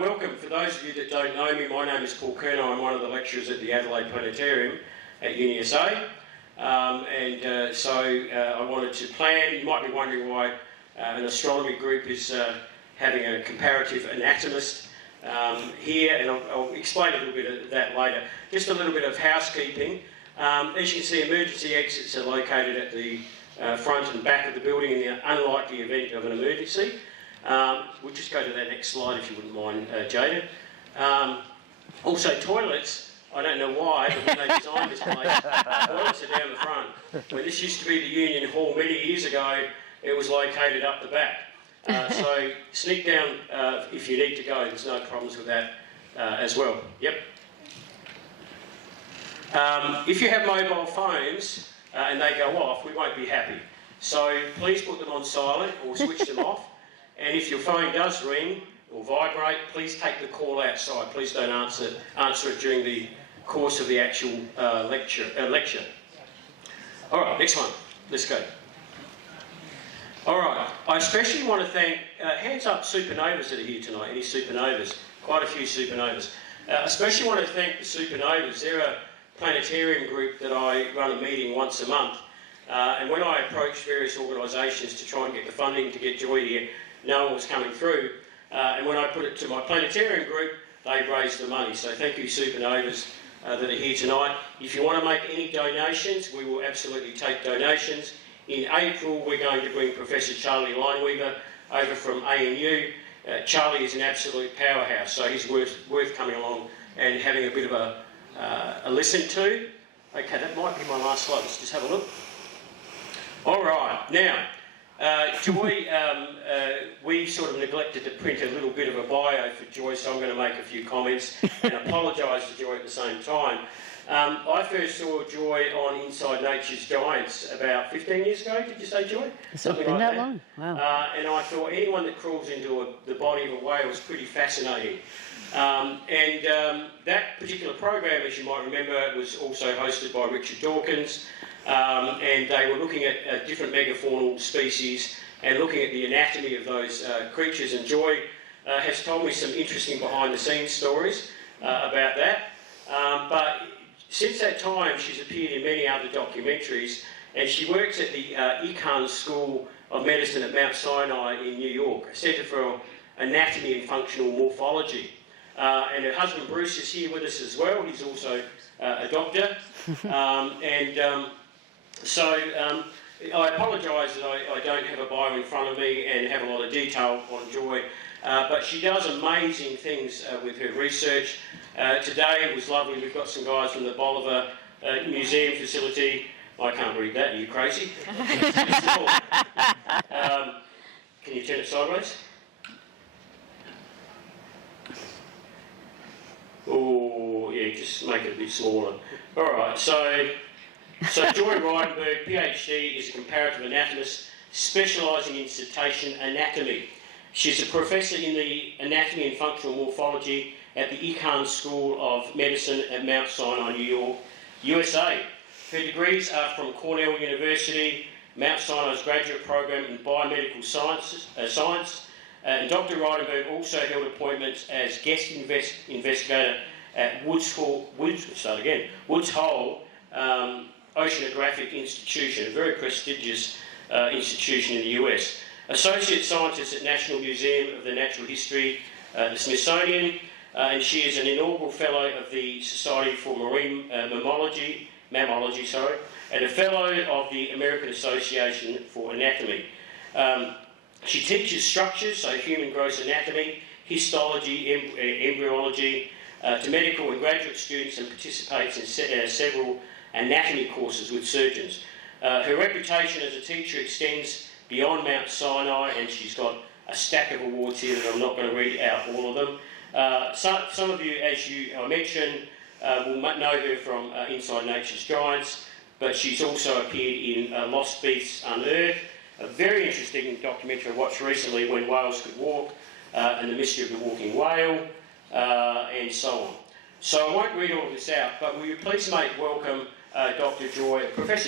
Welcome. For those of you that don't know me, my name is Paul Kerno. I'm one of the lecturers at the Adelaide Planetarium at UniSA. I wanted to plan. You might be wondering why an astronomy group is having a comparative anatomist here, and I'll explain a little bit of that later. Just a little bit of housekeeping. As you can see, emergency exits are located at the front and back of the building in the unlikely event of an emergency. We'll just go to that next slide if you wouldn't mind, Jada. Also, toilets, I don't know why, but when they designed this place, toilets are down the front. When this used to be the Union Hall many years ago, it was located up the back. So sneak down if you need to go, there's no problems with that as well. Yep. If you have mobile phones and they go off, we won't be happy. So please put them on silent or switch them off. And if your phone does ring or vibrate, please take the call outside. Please don't answer it during the course of the actual lecture. All right, next one. Let's go. All right, I especially want to thank, hands up supernovas that are here tonight, any supernovas? Quite a few supernovas. I especially want to thank the supernovas. They're a planetarium group that I run a meeting once a month. And when I approached various organisations to try and get the funding to get Joy here, no one was coming through. And when I put it to my planetarium group, they raised the money. So thank you, supernovas that are here tonight. If you want to make any donations, we will absolutely take donations. In April, we're going to bring Professor Charlie Lineweaver over from ANU. Charlie is an absolute powerhouse, so he's worth coming along and having a bit of a listen to. Okay, that might be my last slide. Let's just have a look. All right, now, Joy, we sort of neglected to print a little bit of a bio for Joy, so I'm going to make a few comments and apologise to Joy at the same time. I first saw Joy on Inside Nature's Giants about 15 years ago, did you say, Joy? Something like that. Long? Wow. And I thought anyone that crawls into the body of a whale is pretty fascinating. That particular program, as you might remember, was also hosted by Richard Dawkins, and they were looking at different megafaunal species and looking at the anatomy of those creatures, and Joy has told me some interesting behind-the-scenes stories about that. But since that time, she's appeared in many other documentaries, and she works at the Icahn School of Medicine at Mount Sinai in New York, a centre for anatomy and functional morphology. And her husband Bruce is here with us as well. He's also a doctor. I apologise that I don't have a bio in front of me and have a lot of detail on Joy, but she does amazing things with her research. Today it was lovely. We've got some guys from the Bolivar Museum facility. I can't read that. Are you crazy? Can you turn it sideways? Oh, yeah, just make it a bit smaller. All right, so Joy Reidenberg, PhD, is a comparative anatomist specialising in cetacean anatomy. She's a professor in the anatomy and functional morphology at the Icahn School of Medicine at Mount Sinai, New York, USA. Her degrees are from Cornell University, Mount Sinai's graduate program in biomedical science, and Dr. Reidenberg also held appointments as guest investigator at Woods Hole Oceanographic Institution, a very prestigious institution in the US. Associate scientist at National Museum of the Natural History, the Smithsonian, and she is an inaugural fellow of the Society for Marine Mammalogy, and a fellow of the American Association for Anatomy. She teaches structures, so human gross anatomy, histology, embryology, to medical and graduate students, and participates in several anatomy courses with surgeons. Her reputation as a teacher extends beyond Mount Sinai, and she's got a stack of awards here that I'm not going to read out all of them. Some of you, as I mentioned, will know her from Inside Nature's Giants, but she's also appeared in Lost Beasts Unearthed, a very interesting documentary I watched recently, When Whales Could Walk, and The Mystery of the Walking Whale, and so on. So I won't read all of this out, but will you please make welcome Professor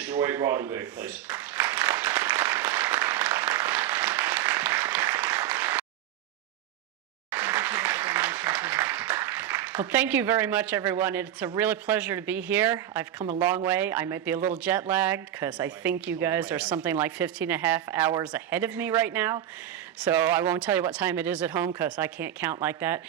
Joy Reidenberg, please. Well, thank you very much, everyone. It's a really pleasure to be here. I've come a long way. I might be a little jet lagged because I think you guys are something like 15 and a half hours ahead of me right now. So I won't tell you what time it is at home because I can't count like that.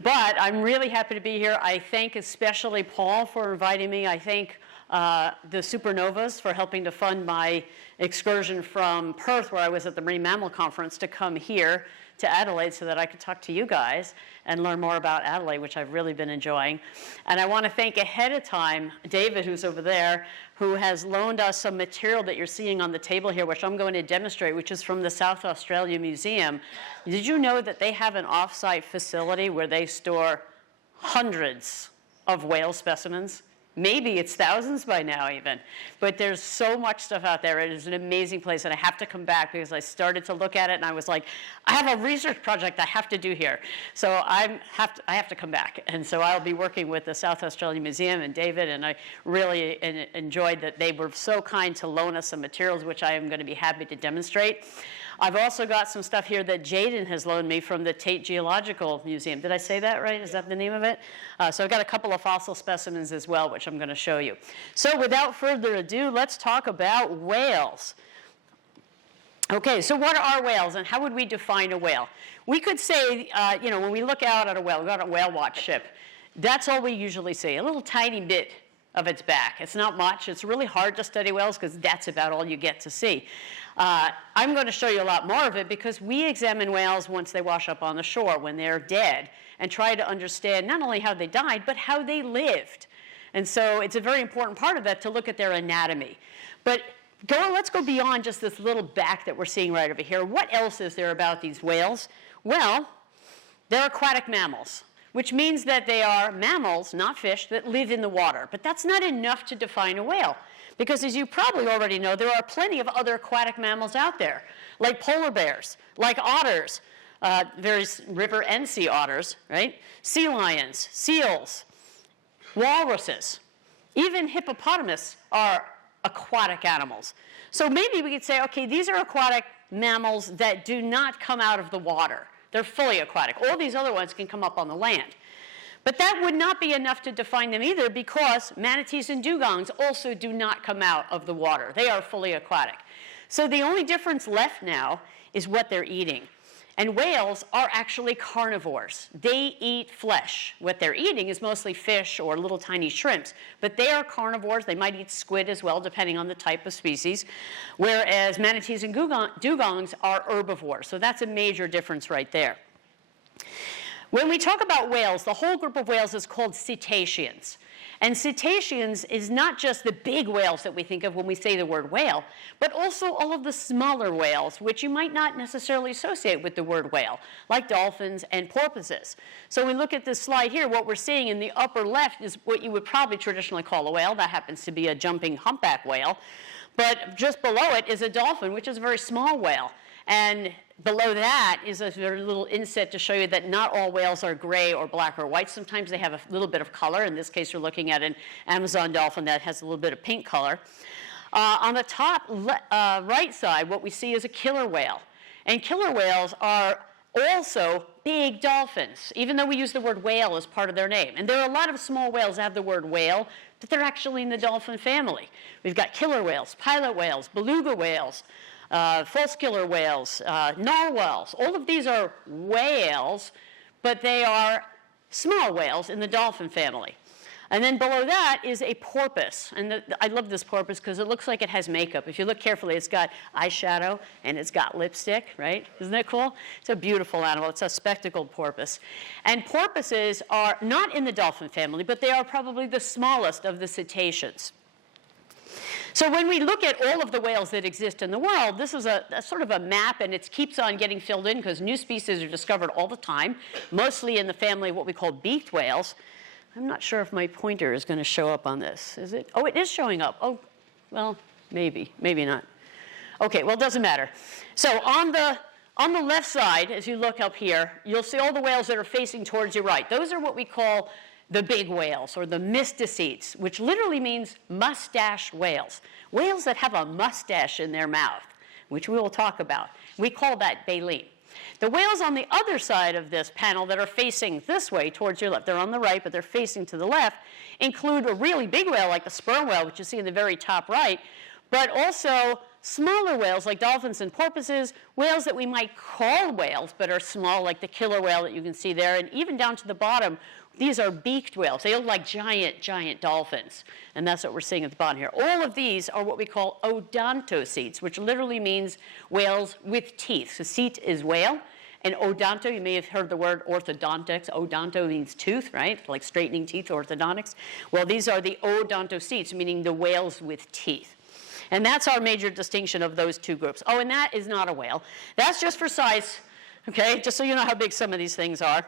But I'm really happy to be here. I thank especially Paul for inviting me. I thank the Supernovas for helping to fund my excursion from Perth, where I was at the Marine Mammal Conference, to come here to Adelaide so that I could talk to you guys and learn more about Adelaide, which I've really been enjoying. And I want to thank ahead of time David, who's over there, who has loaned us some material that you're seeing on the table here, which I'm going to demonstrate, which is from the South Australia Museum. Did you know that they have an off-site facility where they store hundreds of whale specimens? Maybe it's thousands by now even. But there's so much stuff out there. It is an amazing place, and I have to come back because I started to look at it, and I was like, I have a research project I have to do here. So I have to come back. And so I'll be working with the South Australia Museum and David, and I really enjoyed that they were so kind to loan us some materials, which I am going to be happy to demonstrate. I've also got some stuff here that Jaden has loaned me from the Tate Geological Museum. Did I say that right? Is that the name of it? So I've got a couple of fossil specimens as well, which I'm going to show you. So without further ado, let's talk about whales. Okay, so what are whales and how would we define a whale? We could say, when we look out at a whale, we've got a whale watch ship. That's all we usually see, a little tiny bit of its back. It's not much. It's really hard to study whales because that's about all you get to see. I'm going to show you a lot more of it because we examine whales once they wash up on the shore, when they're dead, and try to understand not only how they died, but how they lived. And so it's a very important part of that to look at their anatomy. But let's go beyond just this little back that we're seeing right over here. What else is there about these whales? Well, they're aquatic mammals, which means that they are mammals, not fish, that live in the water. But that's not enough to define a whale. Because as you probably already know, there are plenty of other aquatic mammals out there, like polar bears, like otters, various river and sea otters, right? Sea lions, seals, walruses, even hippopotamus are aquatic animals. So maybe we could say, okay, these are aquatic mammals that do not come out of the water. They're fully aquatic. All these other ones can come up on the land. But that would not be enough to define them either because manatees and dugongs also do not come out of the water. They are fully aquatic. So the only difference left now is what they're eating. And whales are actually carnivores. They eat flesh. What they're eating is mostly fish or little tiny shrimps. But they are carnivores. They might eat squid as well, depending on the type of species. Whereas manatees and dugongs are herbivores. So that's a major difference right there. When we talk about whales, the whole group of whales is called cetaceans. And cetaceans is not just the big whales that we think of when we say the word whale, but also all of the smaller whales, which you might not necessarily associate with the word whale, like dolphins and porpoises. So when we look at this slide here, what we're seeing in the upper left is what you would probably traditionally call a whale. That happens to be a jumping humpback whale. But just below it is a dolphin, which is a very small whale. And below that is a very little inset to show you that not all whales are gray or black or white. Sometimes they have a little bit of color. In this case, we're looking at an Amazon dolphin that has a little bit of pink color. On the top right side, what we see is a killer whale. And killer whales are also big dolphins, even though we use the word whale as part of their name. And there are a lot of small whales that have the word whale, but they're actually in the dolphin family. We've got killer whales, pilot whales, beluga whales, false killer whales, narwhals. All of these are whales, but they are small whales in the dolphin family. And then below that is a porpoise. And I love this porpoise because it looks like it has makeup. If you look carefully, it's got eyeshadow and it's got lipstick, right? Isn't that cool? It's a beautiful animal. It's a spectacled porpoise. And porpoises are not in the dolphin family, but they are probably the smallest of the cetaceans. So when we look at all of the whales that exist in the world, this is a sort of a map, and it keeps on getting filled in because new species are discovered all the time, mostly in the family of what we call beaked whales. I'm not sure if my pointer is going to show up on this. Is it? Oh, it is showing up. Oh, well, maybe not. Okay, well, it doesn't matter. So on the left side, as you look up here, you'll see all the whales that are facing towards your right. Those are what we call the big whales, or the mysticetes, which literally means mustached whales. Whales that have a mustache in their mouth, which we will talk about. We call that baleen. The whales on the other side of this panel that are facing this way towards your left, they're on the right, but they're facing to the left, include a really big whale like the sperm whale, which you see in the very top right, but also smaller whales like dolphins and porpoises, whales that we might call whales but are small like the killer whale that you can see there, and even down to the bottom, these are beaked whales. They look like giant, giant dolphins, and that's what we're seeing at the bottom here. All of these are what we call odontocetes, which literally means whales with teeth. So cete is whale, and odonto, you may have heard the word orthodontics. Odonto means tooth, right? Like straightening teeth, orthodontics. Well, these are the odontocetes, meaning the whales with teeth. And that's our major distinction of those two groups. Oh, and that is not a whale. That's just for size, okay? Just so you know how big some of these things are.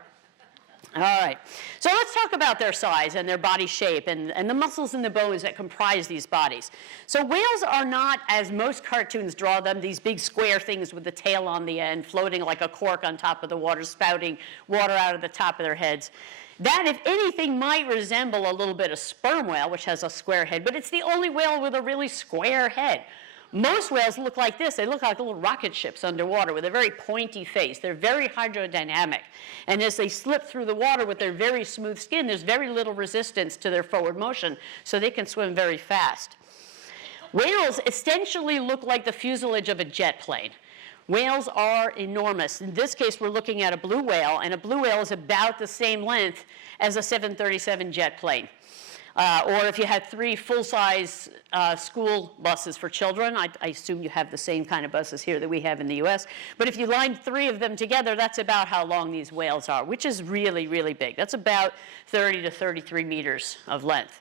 All right, so let's talk about their size and their body shape and the muscles and the bones that comprise these bodies. So whales are not, as most cartoons draw them, these big square things with the tail on the end, floating like a cork on top of the water, spouting water out of the top of their heads. That, if anything, might resemble a little bit of sperm whale, which has a square head, but it's the only whale with a really square head. Most whales look like this. They look like little rocket ships underwater with a very pointy face. They're very hydrodynamic. And as they slip through the water with their very smooth skin, there's very little resistance to their forward motion, so they can swim very fast. Whales essentially look like the fuselage of a jet plane. Whales are enormous. In this case, we're looking at a blue whale, and a blue whale is about the same length as a 737 jet plane. Or if you had 3 full-size school buses for children, I assume you have the same kind of buses here that we have in the US. But if you lined 3 of them together, that's about how long these whales are, which is really, really big. That's about 30 to 33 meters of length.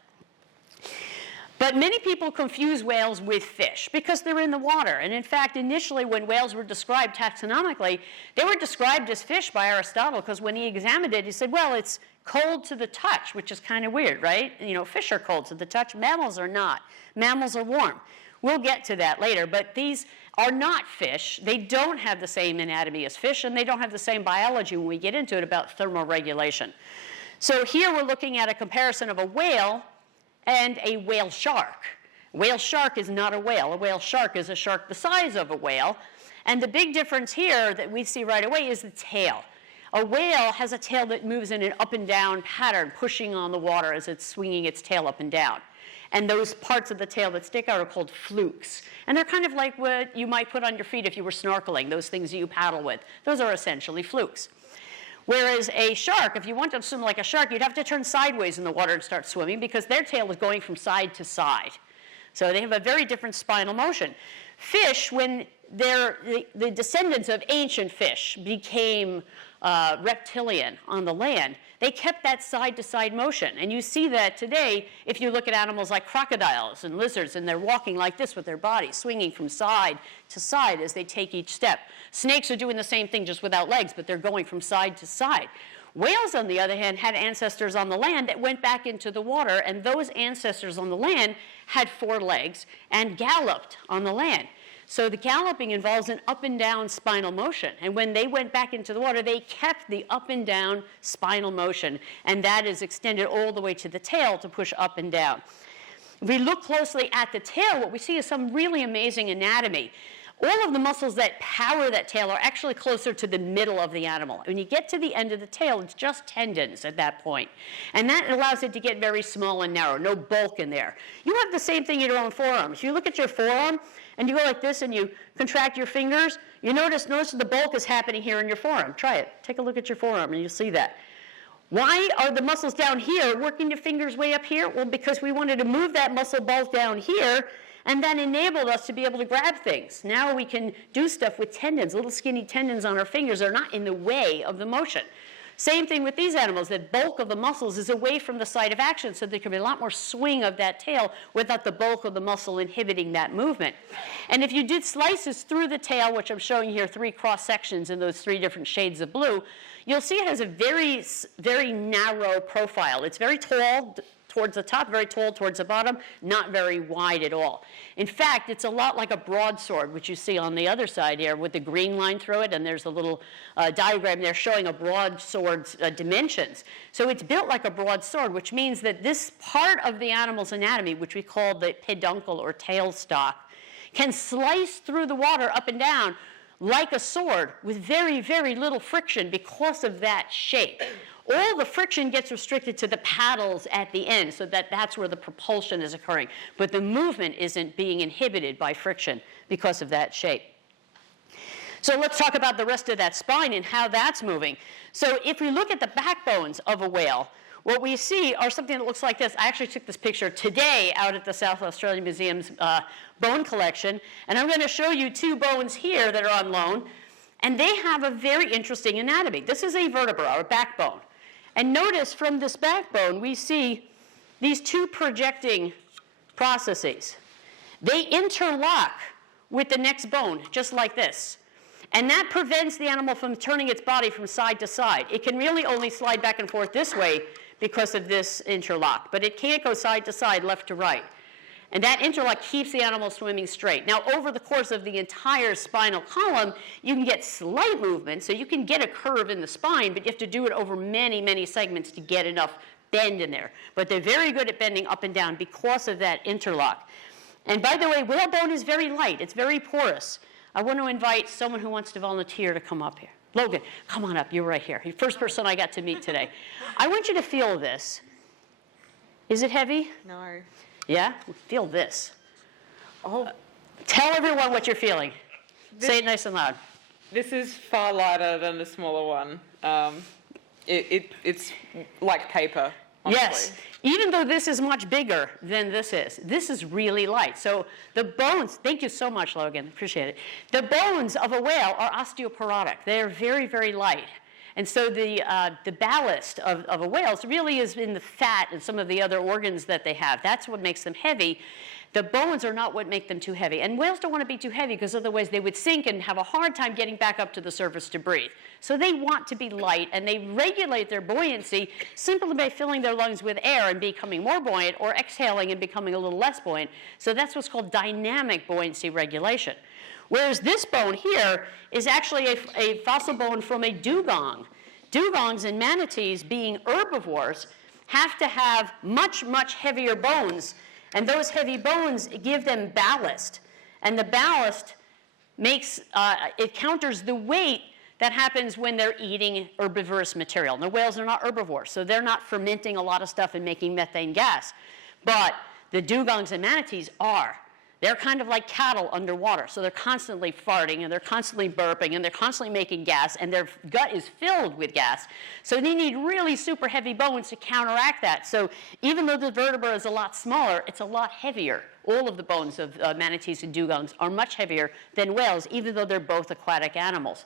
But many people confuse whales with fish because they're in the water. And in fact, initially when whales were described taxonomically, they were described as fish by Aristotle because when he examined it, he said, well, it's cold to the touch, which is kind of weird, right? You know, fish are cold to the touch. Mammals are not. Mammals are warm. We'll get to that later, but these are not fish. They don't have the same anatomy as fish, and they don't have the same biology when we get into it about thermoregulation. So here we're looking at a comparison of a whale and a whale shark. Whale shark is not a whale. A whale shark is a shark the size of a whale. And the big difference here that we see right away is the tail. A whale has a tail that moves in an up and down pattern, pushing on the water as it's swinging its tail up and down. And those parts of the tail that stick out are called flukes. And they're kind of like what you might put on your feet if you were snorkeling, those things that you paddle with. Those are essentially flukes. Whereas a shark, if you want to swim like a shark, you'd have to turn sideways in the water and start swimming because their tail is going from side to side. So they have a very different spinal motion. Fish, when the descendants of ancient fish became reptilian on the land, they kept that side-to-side motion. And you see that today if you look at animals like crocodiles and lizards, and they're walking like this with their bodies, swinging from side to side as they take each step. Snakes are doing the same thing just without legs, but they're going from side to side. Whales, on the other hand, had ancestors on the land that went back into the water, and those ancestors on the land had 4 legs and galloped on the land. So the galloping involves an up and down spinal motion. And when they went back into the water, they kept the up and down spinal motion. And that is extended all the way to the tail to push up and down. If we look closely at the tail, what we see is some really amazing anatomy. All of the muscles that power that tail are actually closer to the middle of the animal. When you get to the end of the tail, it's just tendons at that point. And that allows it to get very small and narrow, no bulk in there. You have the same thing in your own forearm. If you look at your forearm and you go like this and you contract your fingers, you notice the bulk is happening here in your forearm. Try it. Take a look at your forearm and you'll see that. Why are the muscles down here working the fingers way up here? Well, because we wanted to move that muscle both down here, and that enabled us to be able to grab things. Now we can do stuff with tendons, little skinny tendons on our fingers are not in the way of the motion. Same thing with these animals. The bulk of the muscles is away from the site of action, so there can be a lot more swing of that tail without the bulk of the muscle inhibiting that movement. And if you did slices through the tail, which I'm showing here 3 cross sections in those 3 different shades of blue, you'll see it has a very, very narrow profile. It's very tall towards the top, very tall towards the bottom, not very wide at all. In fact, it's a lot like a broadsword, which you see on the other side here with the green line through it, and there's a little diagram there showing a broadsword's dimensions. So it's built like a broadsword, which means that this part of the animal's anatomy, which we call the peduncle or tail stalk, can slice through the water up and down like a sword with very, very little friction because of that shape. All the friction gets restricted to the paddles at the end, so that's where the propulsion is occurring. But the movement isn't being inhibited by friction because of that shape. So let's talk about the rest of that spine and how that's moving. So if we look at the backbones of a whale, what we see are something that looks like this. I actually took this picture today out at the South Australian Museum's bone collection, and I'm going to show you two bones here that are on loan, and they have a very interesting anatomy. This is a vertebra, or backbone. And notice from this backbone, we see these two projecting processes. They interlock with the next bone, just like this. And that prevents the animal from turning its body from side to side. It can really only slide back and forth this way because of this interlock, but it can't go side to side, left to right. And that interlock keeps the animal swimming straight. Now, over the course of the entire spinal column, you can get slight movement, so you can get a curve in the spine, but you have to do it over many, many segments to get enough bend in there. But they're very good at bending up and down because of that interlock. And by the way, whalebone is very light. It's very porous. I want to invite someone who wants to volunteer to come up here. Logan, come on up. You're right here. You're the first person I got to meet today. I want you to feel this. Is it heavy? No. Yeah? Feel this. Oh, Tell everyone what you're feeling. Say it nice and loud. this is far lighter than the smaller one. It's like paper, honestly. Yes. Even though this is much bigger than this is really light. So the bones, thank you so much, Logan, appreciate it. The bones of a whale are osteoporotic. They're very, very light. And so the ballast of a whale really is in the fat and some of the other organs that they have. That's what makes them heavy. The bones are not what make them too heavy. And whales don't want to be too heavy because otherwise they would sink and have a hard time getting back up to the surface to breathe. So they want to be light, and they regulate their buoyancy simply by filling their lungs with air and becoming more buoyant, or exhaling and becoming a little less buoyant. So that's what's called dynamic buoyancy regulation. Whereas this bone here is actually a fossil bone from a dugong. Dugongs and manatees, being herbivores, have to have much, much heavier bones, and those heavy bones give them ballast. And the ballast makes, it counters the weight that happens when they're eating herbivorous material. And the whales are not herbivores, so they're not fermenting a lot of stuff and making methane gas. But the dugongs and manatees are. They're kind of like cattle underwater, so they're constantly farting, and they're constantly burping, and they're constantly making gas, and their gut is filled with gas. So they need really super heavy bones to counteract that. So even though the vertebra is a lot smaller, it's a lot heavier. All of the bones of manatees and dugongs are much heavier than whales, even though they're both aquatic animals.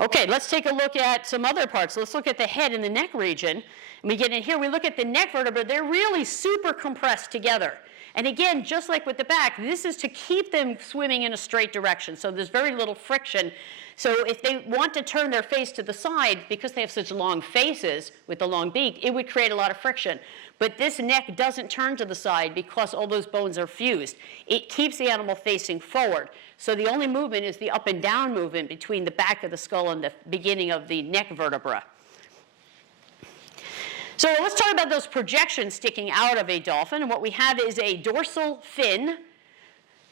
Okay, let's take a look at some other parts. Let's look at the head and the neck region. And we get in here, we look at the neck vertebra. They're really super compressed together. And again, just like with the back, this is to keep them swimming in a straight direction. So there's very little friction. So if they want to turn their face to the side, because they have such long faces with the long beak, it would create a lot of friction. But this neck doesn't turn to the side because all those bones are fused. It keeps the animal facing forward. So the only movement is the up and down movement between the back of the skull and the beginning of the neck vertebra. So let's talk about those projections sticking out of a dolphin. And what we have is a dorsal fin.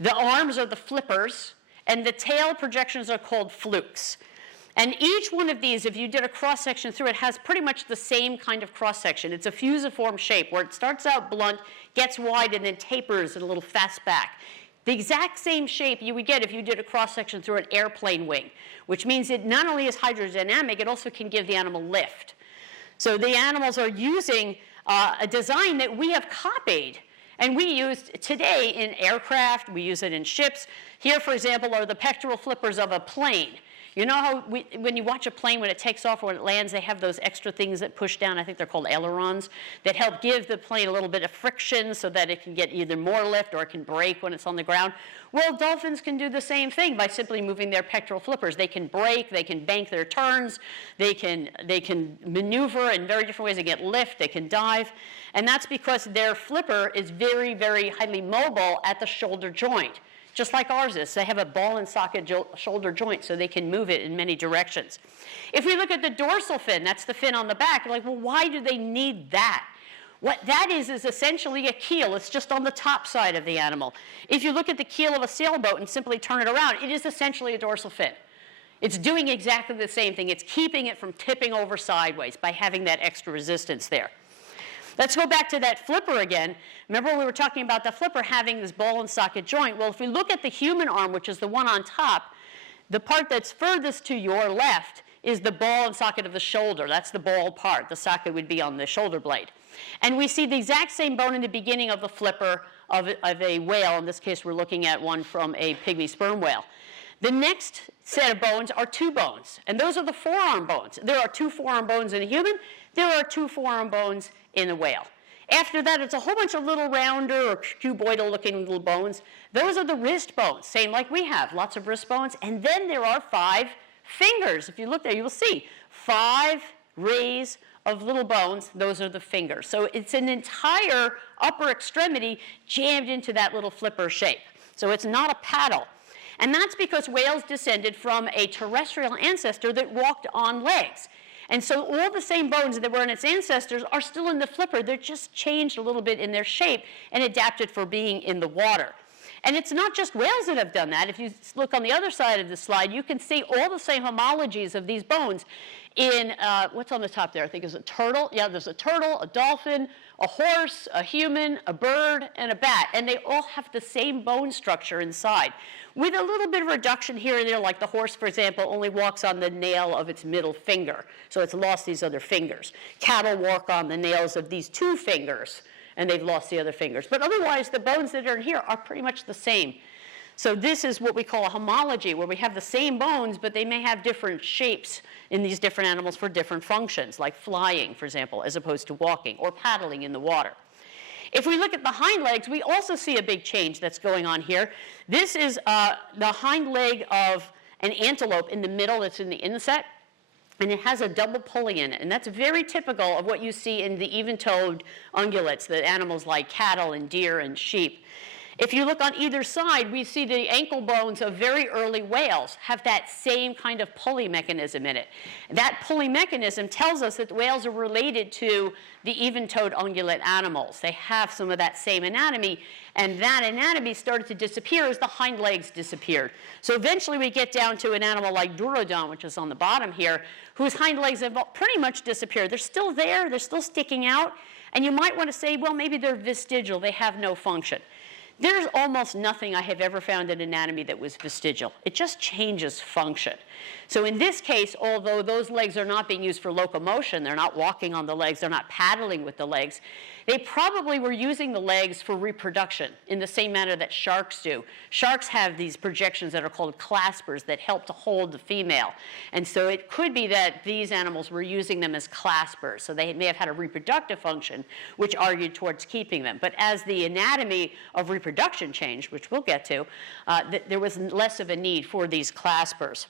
The arms are the flippers, and the tail projections are called flukes. And each one of these, if you did a cross-section through it, has pretty much the same kind of cross-section. It's a fusiform shape where it starts out blunt, gets wide, and then tapers in a little fast back. The exact same shape you would get if you did a cross-section through an airplane wing, which means it not only is hydrodynamic, it also can give the animal lift. So the animals are using a design that we have copied, and we use today in aircraft. We use it in ships. Here, for example, are the pectoral flippers of a plane. You know how when you watch a plane, when it takes off or when it lands, they have those extra things that push down, I think they're called ailerons, that help give the plane a little bit of friction so that it can get either more lift or it can brake when it's on the ground. Well, dolphins can do the same thing by simply moving their pectoral flippers. They can brake, they can bank their turns, they can maneuver in very different ways. They get lift, they can dive, and that's because their flipper is very, very highly mobile at the shoulder joint. Just like ours is. They have a ball and socket shoulder joint, so they can move it in many directions. If we look at the dorsal fin, that's the fin on the back, you're like, well, why do they need that? What that is essentially a keel. It's just on the top side of the animal. If you look at the keel of a sailboat and simply turn it around, it is essentially a dorsal fin. It's doing exactly the same thing. It's keeping it from tipping over sideways by having that extra resistance there. Let's go back to that flipper again. Remember we were talking about the flipper having this ball and socket joint? Well, if we look at the human arm, which is the one on top, the part that's furthest to your left is the ball and socket of the shoulder. That's the ball part. The socket would be on the shoulder blade. And we see the exact same bone in the beginning of the flipper of a whale. In this case, we're looking at one from a pygmy sperm whale. The next set of bones are two bones, and those are the forearm bones. There are two forearm bones in a human. There are two forearm bones in a whale. After that, it's a whole bunch of little rounder or cuboidal-looking little bones. Those are the wrist bones, same like we have, lots of wrist bones. And then there are 5 fingers. If you look there, you will see 5 rays of little bones. Those are the fingers. So it's an entire upper extremity jammed into that little flipper shape. So it's not a paddle. And that's because whales descended from a terrestrial ancestor that walked on legs. And so all the same bones that were in its ancestors are still in the flipper. They're just changed a little bit in their shape and adapted for being in the water. And it's not just whales that have done that. If you look on the other side of the slide, you can see all the same homologies of these bones in, what's on the top there? I think is a turtle. Yeah, there's a turtle, a dolphin, a horse, a human, a bird, and a bat. And they all have the same bone structure inside, with a little bit of reduction here and there, like the horse, for example, only walks on the nail of its middle finger. So it's lost these other fingers. Cattle walk on the nails of these 2 fingers, and they've lost the other fingers. But otherwise, the bones that are in here are pretty much the same. So this is what we call a homology, where we have the same bones, but they may have different shapes in these different animals for different functions, like flying, for example, as opposed to walking, or paddling in the water. If we look at the hind legs, we also see a big change that's going on here. This is the hind leg of an antelope in the middle. It's in the inset. And it has a double pulley in it. And that's very typical of what you see in the even-toed ungulates, the animals like cattle and deer and sheep. If you look on either side, we see the ankle bones of very early whales have that same kind of pulley mechanism in it. That pulley mechanism tells us that whales are related to the even-toed ungulate animals. They have some of that same anatomy, and that anatomy started to disappear as the hind legs disappeared. So eventually we get down to an animal like Durodon, which is on the bottom here, whose hind legs have pretty much disappeared. They're still there, they're still sticking out, and you might want to say, well, maybe they're vestigial, they have no function. There's almost nothing I have ever found in anatomy that was vestigial. It just changes function. So in this case, although those legs are not being used for locomotion, they're not walking on the legs, they're not paddling with the legs, they probably were using the legs for reproduction in the same manner that sharks do. Sharks have these projections that are called claspers that help to hold the female. And so it could be that these animals were using them as claspers. So they may have had a reproductive function, which argued towards keeping them. But as the anatomy of reproduction changed, which we'll get to, there was less of a need for these claspers.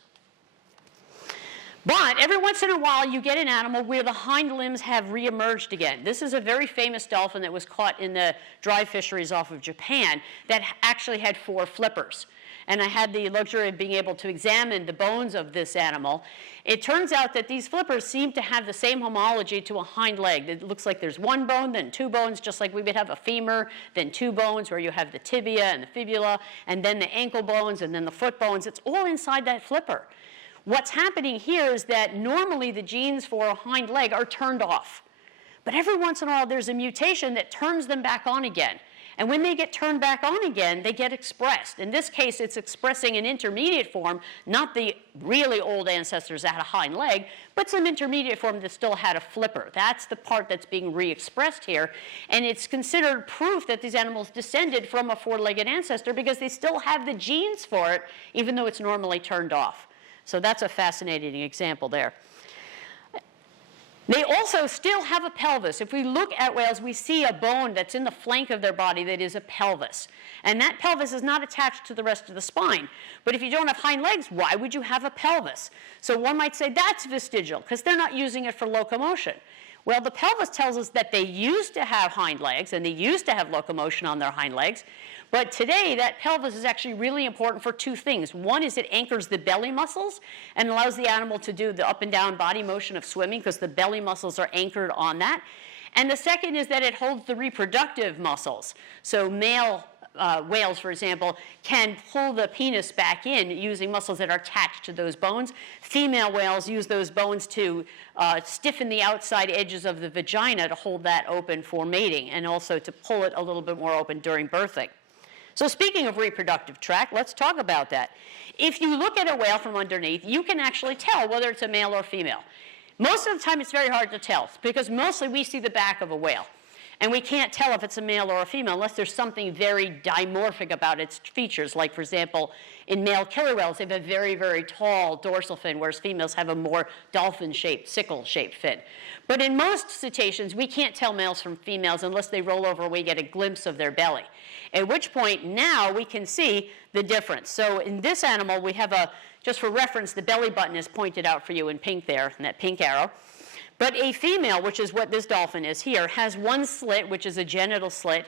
But every once in a while, you get an animal where the hind limbs have reemerged again. This is a very famous dolphin that was caught in the dry fisheries off of Japan that actually had 4 flippers. And I had the luxury of being able to examine the bones of this animal. It turns out that these flippers seem to have the same homology to a hind leg. It looks like there's 1 bone, then 2 bones, just like we would have a femur, then 2 bones, where you have the tibia and the fibula, and then the ankle bones, and then the foot bones. It's all inside that flipper. What's happening here is that normally the genes for a hind leg are turned off. But every once in a while there's a mutation that turns them back on again. And when they get turned back on again, they get expressed. In this case, it's expressing an intermediate form, not the really old ancestors that had a hind leg, but some intermediate form that still had a flipper. That's the part that's being re-expressed here. And it's considered proof that these animals descended from a 4-legged ancestor because they still have the genes for it, even though it's normally turned off. So that's a fascinating example there. They also still have a pelvis. If we look at whales, we see a bone that's in the flank of their body that is a pelvis. And that pelvis is not attached to the rest of the spine. But if you don't have hind legs, why would you have a pelvis? So one might say that's vestigial, because they're not using it for locomotion. Well, the pelvis tells us that they used to have hind legs, and they used to have locomotion on their hind legs. But today, that pelvis is actually really important for 2 things. One is it anchors the belly muscles and allows the animal to do the up and down body motion of swimming because the belly muscles are anchored on that. And the second is that it holds the reproductive muscles. So male whales, for example, can pull the penis back in using muscles that are attached to those bones. Female whales use those bones to stiffen the outside edges of the vagina to hold that open for mating, and also to pull it a little bit more open during birthing. So speaking of reproductive tract, let's talk about that. If you look at a whale from underneath, you can actually tell whether it's a male or female. Most of the time it's very hard to tell because mostly we see the back of a whale. And we can't tell if it's a male or a female unless there's something very dimorphic about its features. Like, for example, in male killer whales, they have a very, very tall dorsal fin, whereas females have a more dolphin-shaped, sickle-shaped fin. But in most cetaceans, we can't tell males from females unless they roll over and we get a glimpse of their belly. At which point, now we can see the difference. So in this animal, we have just for reference, the belly button is pointed out for you in pink there, in that pink arrow. But a female, which is what this dolphin is here, has one slit, which is a genital slit,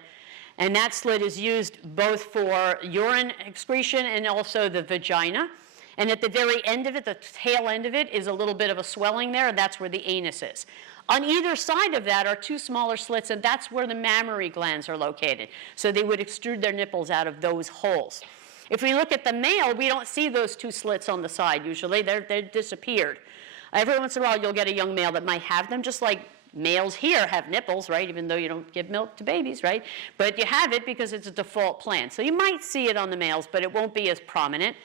and that slit is used both for urine excretion and also the vagina. And at the very end of it, the tail end of it, is a little bit of a swelling there, and that's where the anus is. On either side of that are two smaller slits, and that's where the mammary glands are located. So they would extrude their nipples out of those holes. If we look at the male, we don't see those two slits on the side usually. They're disappeared. Every once in a while, you'll get a young male that might have them, just like males here have nipples, right, even though you don't give milk to babies, right? But you have it because it's a default plan. So you might see it on the males, but it won't be as prominent.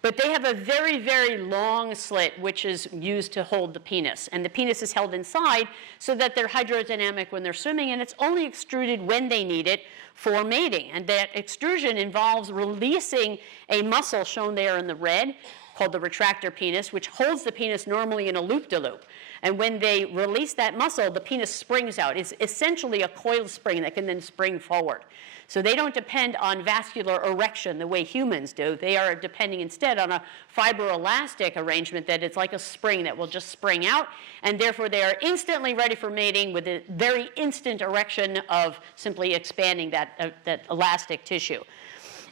But they have a very, very long slit, which is used to hold the penis. And the penis is held inside so that they're hydrodynamic when they're swimming, and it's only extruded when they need it for mating. And that extrusion involves releasing a muscle shown there in the red, called the retractor penis, which holds the penis normally in a loop-de-loop. And when they release that muscle, the penis springs out. It's essentially a coiled spring that can then spring forward. So they don't depend on vascular erection the way humans do. They are depending instead on a fibroelastic arrangement that it's like a spring that will just spring out, and therefore they are instantly ready for mating with a very instant erection of simply expanding that elastic tissue.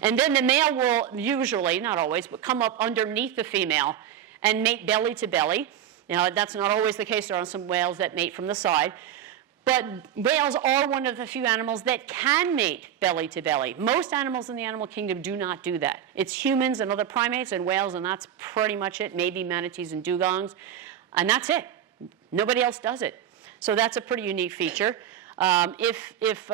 And then the male will usually, not always, but come up underneath the female and mate belly to belly. Now, that's not always the case. There are some whales that mate from the side. But whales are one of the few animals that can mate belly to belly. Most animals in the animal kingdom do not do that. It's humans and other primates and whales, and that's pretty much it. Maybe manatees and dugongs, and that's it. Nobody else does it. So that's a pretty unique feature. If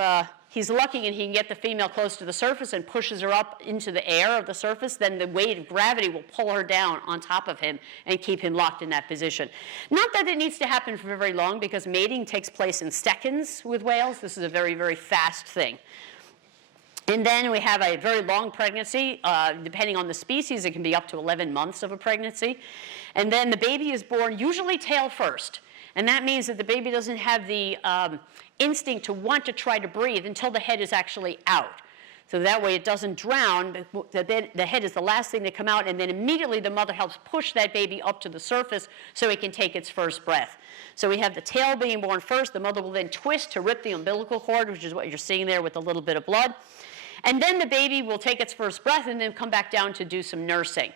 he's lucky and he can get the female close to the surface and pushes her up into the air of the surface, then the weight of gravity will pull her down on top of him and keep him locked in that position. Not that it needs to happen for very long, because mating takes place in seconds with whales. This is a very, very fast thing. And then we have a very long pregnancy. Depending on the species, it can be up to 11 months of a pregnancy. And then the baby is born usually tail first. And that means that the baby doesn't have the instinct to want to try to breathe until the head is actually out. So that way it doesn't drown. The head is the last thing to come out, and then immediately the mother helps push that baby up to the surface so it can take its first breath. So we have the tail being born first. The mother will then twist to rip the umbilical cord, which is what you're seeing there with a little bit of blood. And then the baby will take its first breath and then come back down to do some nursing.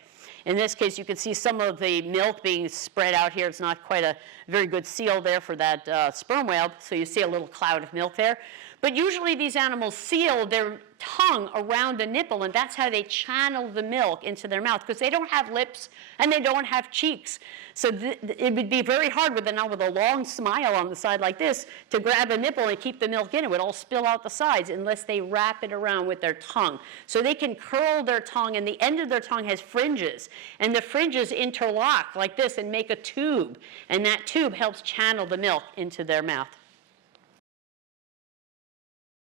In this case, you can see some of the milk being spread out here. It's not quite a very good seal there for that sperm whale, so you see a little cloud of milk there. But usually these animals seal their tongue around the nipple, and that's how they channel the milk into their mouth, because they don't have lips and they don't have cheeks. So it would be very hard with a long smile on the side like this to grab a nipple and keep the milk in. It would all spill out the sides unless they wrap it around with their tongue. So they can curl their tongue, and the end of their tongue has fringes, and the fringes interlock like this and make a tube, and that tube helps channel the milk into their mouth.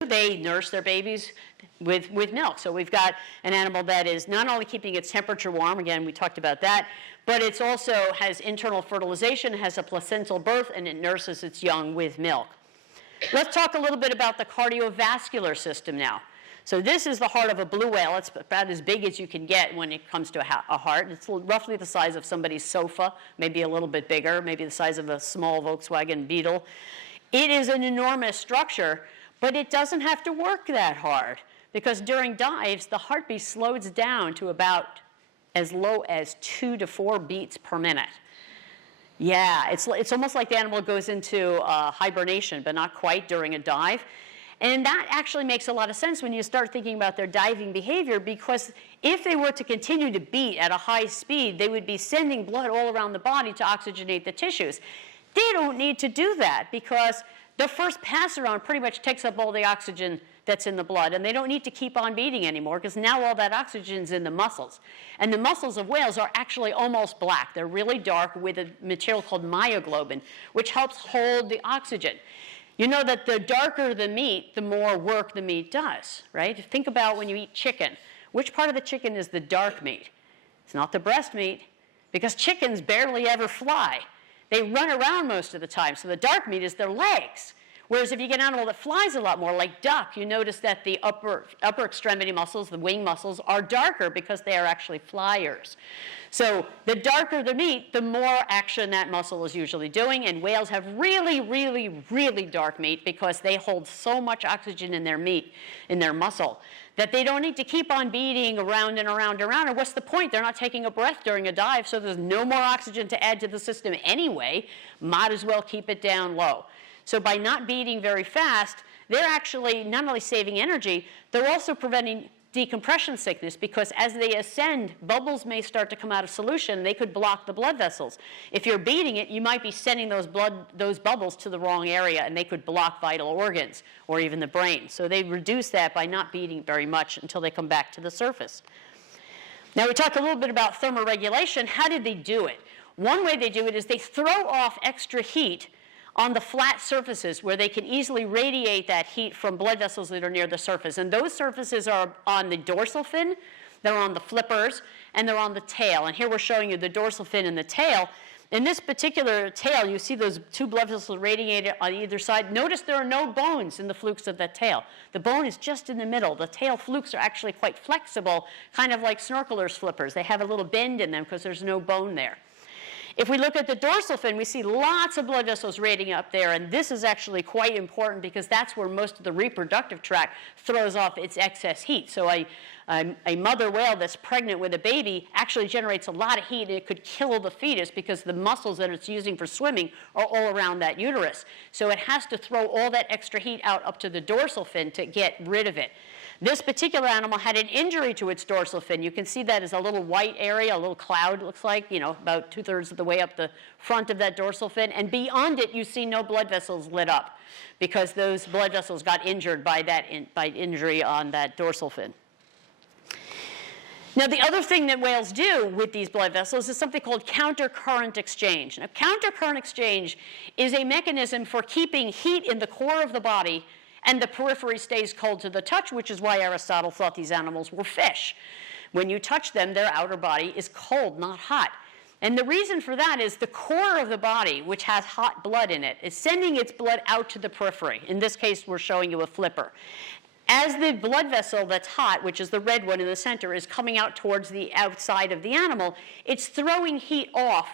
They nurse their babies with milk. So we've got an animal that is not only keeping its temperature warm, again, we talked about that, but it also has internal fertilization, has a placental birth, and it nurses its young with milk. Let's talk a little bit about the cardiovascular system now. So this is the heart of a blue whale. It's about as big as you can get when it comes to a heart. It's roughly the size of somebody's sofa, maybe a little bit bigger, maybe the size of a small Volkswagen Beetle. It is an enormous structure, but it doesn't have to work that hard, because during dives, the heartbeat slows down to about as low as 2 to 4 beats per minute. Yeah, it's almost like the animal goes into hibernation, but not quite during a dive. And that actually makes a lot of sense when you start thinking about their diving behavior, because if they were to continue to beat at a high speed, they would be sending blood all around the body to oxygenate the tissues. They don't need to do that because the first pass around pretty much takes up all the oxygen that's in the blood, and they don't need to keep on beating anymore because now all that oxygen's in the muscles. And the muscles of whales are actually almost black. They're really dark with a material called myoglobin, which helps hold the oxygen. You know that the darker the meat, the more work the meat does, right? Think about when you eat chicken. Which part of the chicken is the dark meat? It's not the breast meat, because chickens barely ever fly. They run around most of the time, so the dark meat is their legs. Whereas if you get an animal that flies a lot more, like duck, you notice that the upper extremity muscles, the wing muscles, are darker because they are actually flyers. So the darker the meat, the more action that muscle is usually doing, and whales have really, really, really dark meat because they hold so much oxygen in their meat, in their muscle, that they don't need to keep on beating around and around and around. And what's the point? They're not taking a breath during a dive, so there's no more oxygen to add to the system anyway. Might as well keep it down low. So by not beating very fast, they're actually not only saving energy, they're also preventing decompression sickness, because as they ascend, bubbles may start to come out of solution. They could block the blood vessels. If you're beating it, you might be sending those bubbles to the wrong area, and they could block vital organs or even the brain. So they reduce that by not beating very much until they come back to the surface. Now we talked a little bit about thermoregulation. How did they do it? One way they do it is they throw off extra heat on the flat surfaces where they can easily radiate that heat from blood vessels that are near the surface. And those surfaces are on the dorsal fin, they're on the flippers, and they're on the tail. And here we're showing you the dorsal fin and the tail. In this particular tail, you see those two blood vessels radiated on either side. Notice there are no bones in the flukes of that tail. The bone is just in the middle. The tail flukes are actually quite flexible, kind of like snorkelers' flippers. They have a little bend in them because there's no bone there. If we look at the dorsal fin, we see lots of blood vessels radiating up there, and this is actually quite important because that's where most of the reproductive tract throws off its excess heat. So a mother whale that's pregnant with a baby actually generates a lot of heat, and it could kill the fetus because the muscles that it's using for swimming are all around that uterus. So it has to throw all that extra heat out up to the dorsal fin to get rid of it. This particular animal had an injury to its dorsal fin. You can see that as a little white area, a little cloud, looks like, about 2/3 of the way up the front of that dorsal fin. And beyond it, you see no blood vessels lit up because those blood vessels got injured by by injury on that dorsal fin. Now, the other thing that whales do with these blood vessels is something called countercurrent exchange. Now, countercurrent exchange is a mechanism for keeping heat in the core of the body, and the periphery stays cold to the touch, which is why Aristotle thought these animals were fish. When you touch them, their outer body is cold, not hot. And the reason for that is the core of the body, which has hot blood in it, is sending its blood out to the periphery. In this case, we're showing you a flipper. As the blood vessel that's hot, which is the red one in the center, is coming out towards the outside of the animal, it's throwing heat off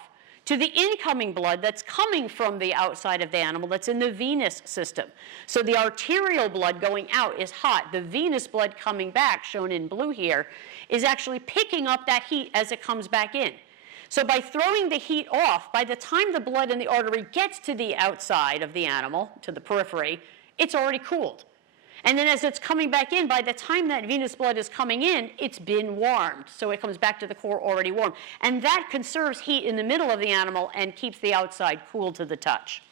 to the incoming blood that's coming from the outside of the animal that's in the venous system. So the arterial blood going out is hot. The venous blood coming back, shown in blue here, is actually picking up that heat as it comes back in. So by throwing the heat off, by the time the blood in the artery gets to the outside of the animal, to the periphery, it's already cooled. And then as it's coming back in, by the time that venous blood is coming in, it's been warmed. So it comes back to the core already warm. And that conserves heat in the middle of the animal and keeps the outside cool to the touch.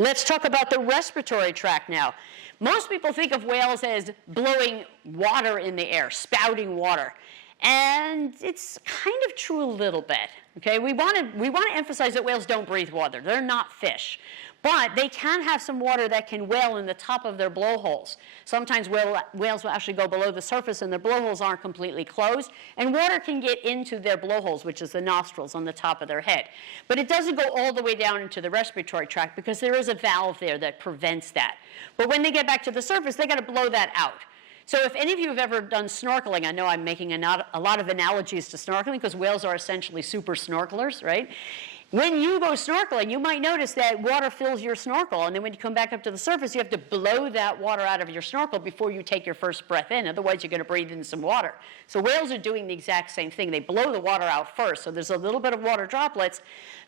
Let's talk about the respiratory tract now. Most people think of whales as blowing water in the air, spouting water. And it's kind of true a little bit. Okay? We want to emphasize that whales don't breathe water. They're not fish. But they can have some water that can well in the top of their blowholes. Sometimes whales will actually go below the surface and their blowholes aren't completely closed, and water can get into their blowholes, which is the nostrils on the top of their head. But it doesn't go all the way down into the respiratory tract because there is a valve there that prevents that. But when they get back to the surface, they got to blow that out. So if any of you have ever done snorkeling, I know I'm making a lot of analogies to snorkeling because whales are essentially super snorkelers, right? When you go snorkeling, you might notice that water fills your snorkel, and then when you come back up to the surface, you have to blow that water out of your snorkel before you take your first breath in. Otherwise, you're going to breathe in some water. So whales are doing the exact same thing. They blow the water out first, so there's a little bit of water droplets.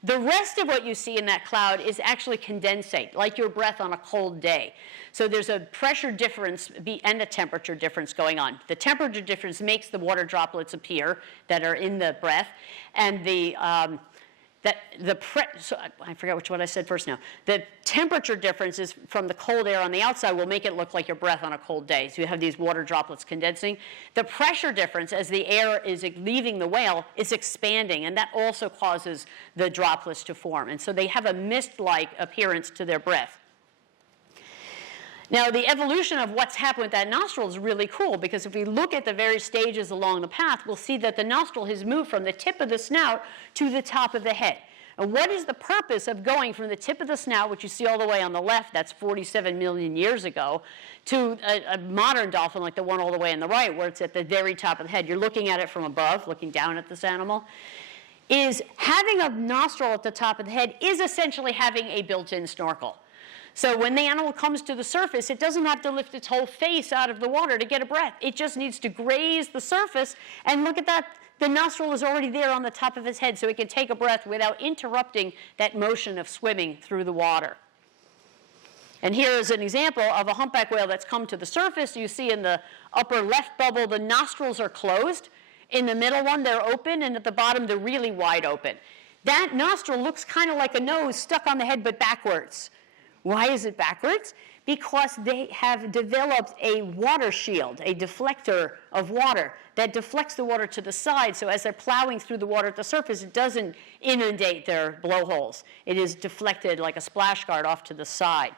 The rest of what you see in that cloud is actually condensate, like your breath on a cold day. So there's a pressure difference and a temperature difference going on. The temperature difference makes the water droplets appear that are in the breath, and so I forgot which one I said first now. The temperature differences from the cold air on the outside will make it look like your breath on a cold day. So you have these water droplets condensing. The pressure difference as the air is leaving the whale is expanding, and that also causes the droplets to form. And so they have a mist-like appearance to their breath. Now, the evolution of what's happened with that nostril is really cool, because if we look at the various stages along the path, we'll see that the nostril has moved from the tip of the snout to the top of the head. And what is the purpose of going from the tip of the snout, which you see all the way on the left, that's 47 million years ago, to a modern dolphin like the one all the way on the right, where it's at the very top of the head? You're looking at it from above, looking down at this animal. Is having a nostril at the top of the head is essentially having a built-in snorkel. So when the animal comes to the surface, it doesn't have to lift its whole face out of the water to get a breath. It just needs to graze the surface, and look at that. The nostril is already there on the top of its head, so it can take a breath without interrupting that motion of swimming through the water. And here is an example of a humpback whale that's come to the surface. You see in the upper left bubble, the nostrils are closed. In the middle one, they're open, and at the bottom, they're really wide open. That nostril looks kind of like a nose stuck on the head, but backwards. Why is it backwards? Because they have developed a water shield, a deflector of water that deflects the water to the side, so as they're plowing through the water at the surface, it doesn't inundate their blowholes. It is deflected like a splash guard off to the side.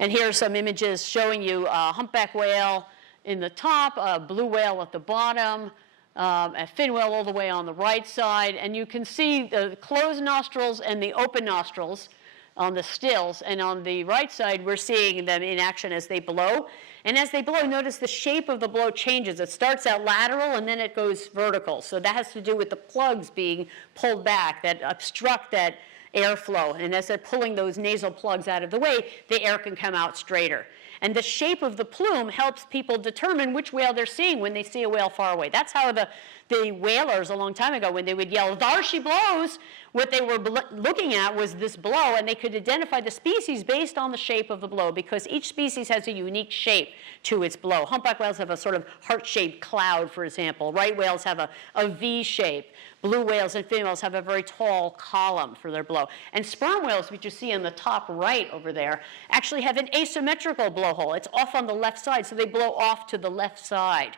And here are some images showing you a humpback whale in the top, a blue whale at the bottom, a fin whale all the way on the right side, and you can see the closed nostrils and the open nostrils on the stills, and on the right side, we're seeing them in action as they blow. And as they blow, notice the shape of the blow changes. It starts out lateral, and then it goes vertical. So that has to do with the plugs being pulled back that obstruct that airflow. And as they're pulling those nasal plugs out of the way, the air can come out straighter. And the shape of the plume helps people determine which whale they're seeing when they see a whale far away. That's how the whalers a long time ago, when they would yell, "There she blows," what they were looking at was this blow, and they could identify the species based on the shape of the blow, because each species has a unique shape to its blow. Humpback whales have a sort of heart-shaped cloud, for example. Right whales have a V shape. Blue whales and fin whales have a very tall column for their blow. And sperm whales, which you see on the top right over there, actually have an asymmetrical blowhole. It's off on the left side, so they blow off to the left side.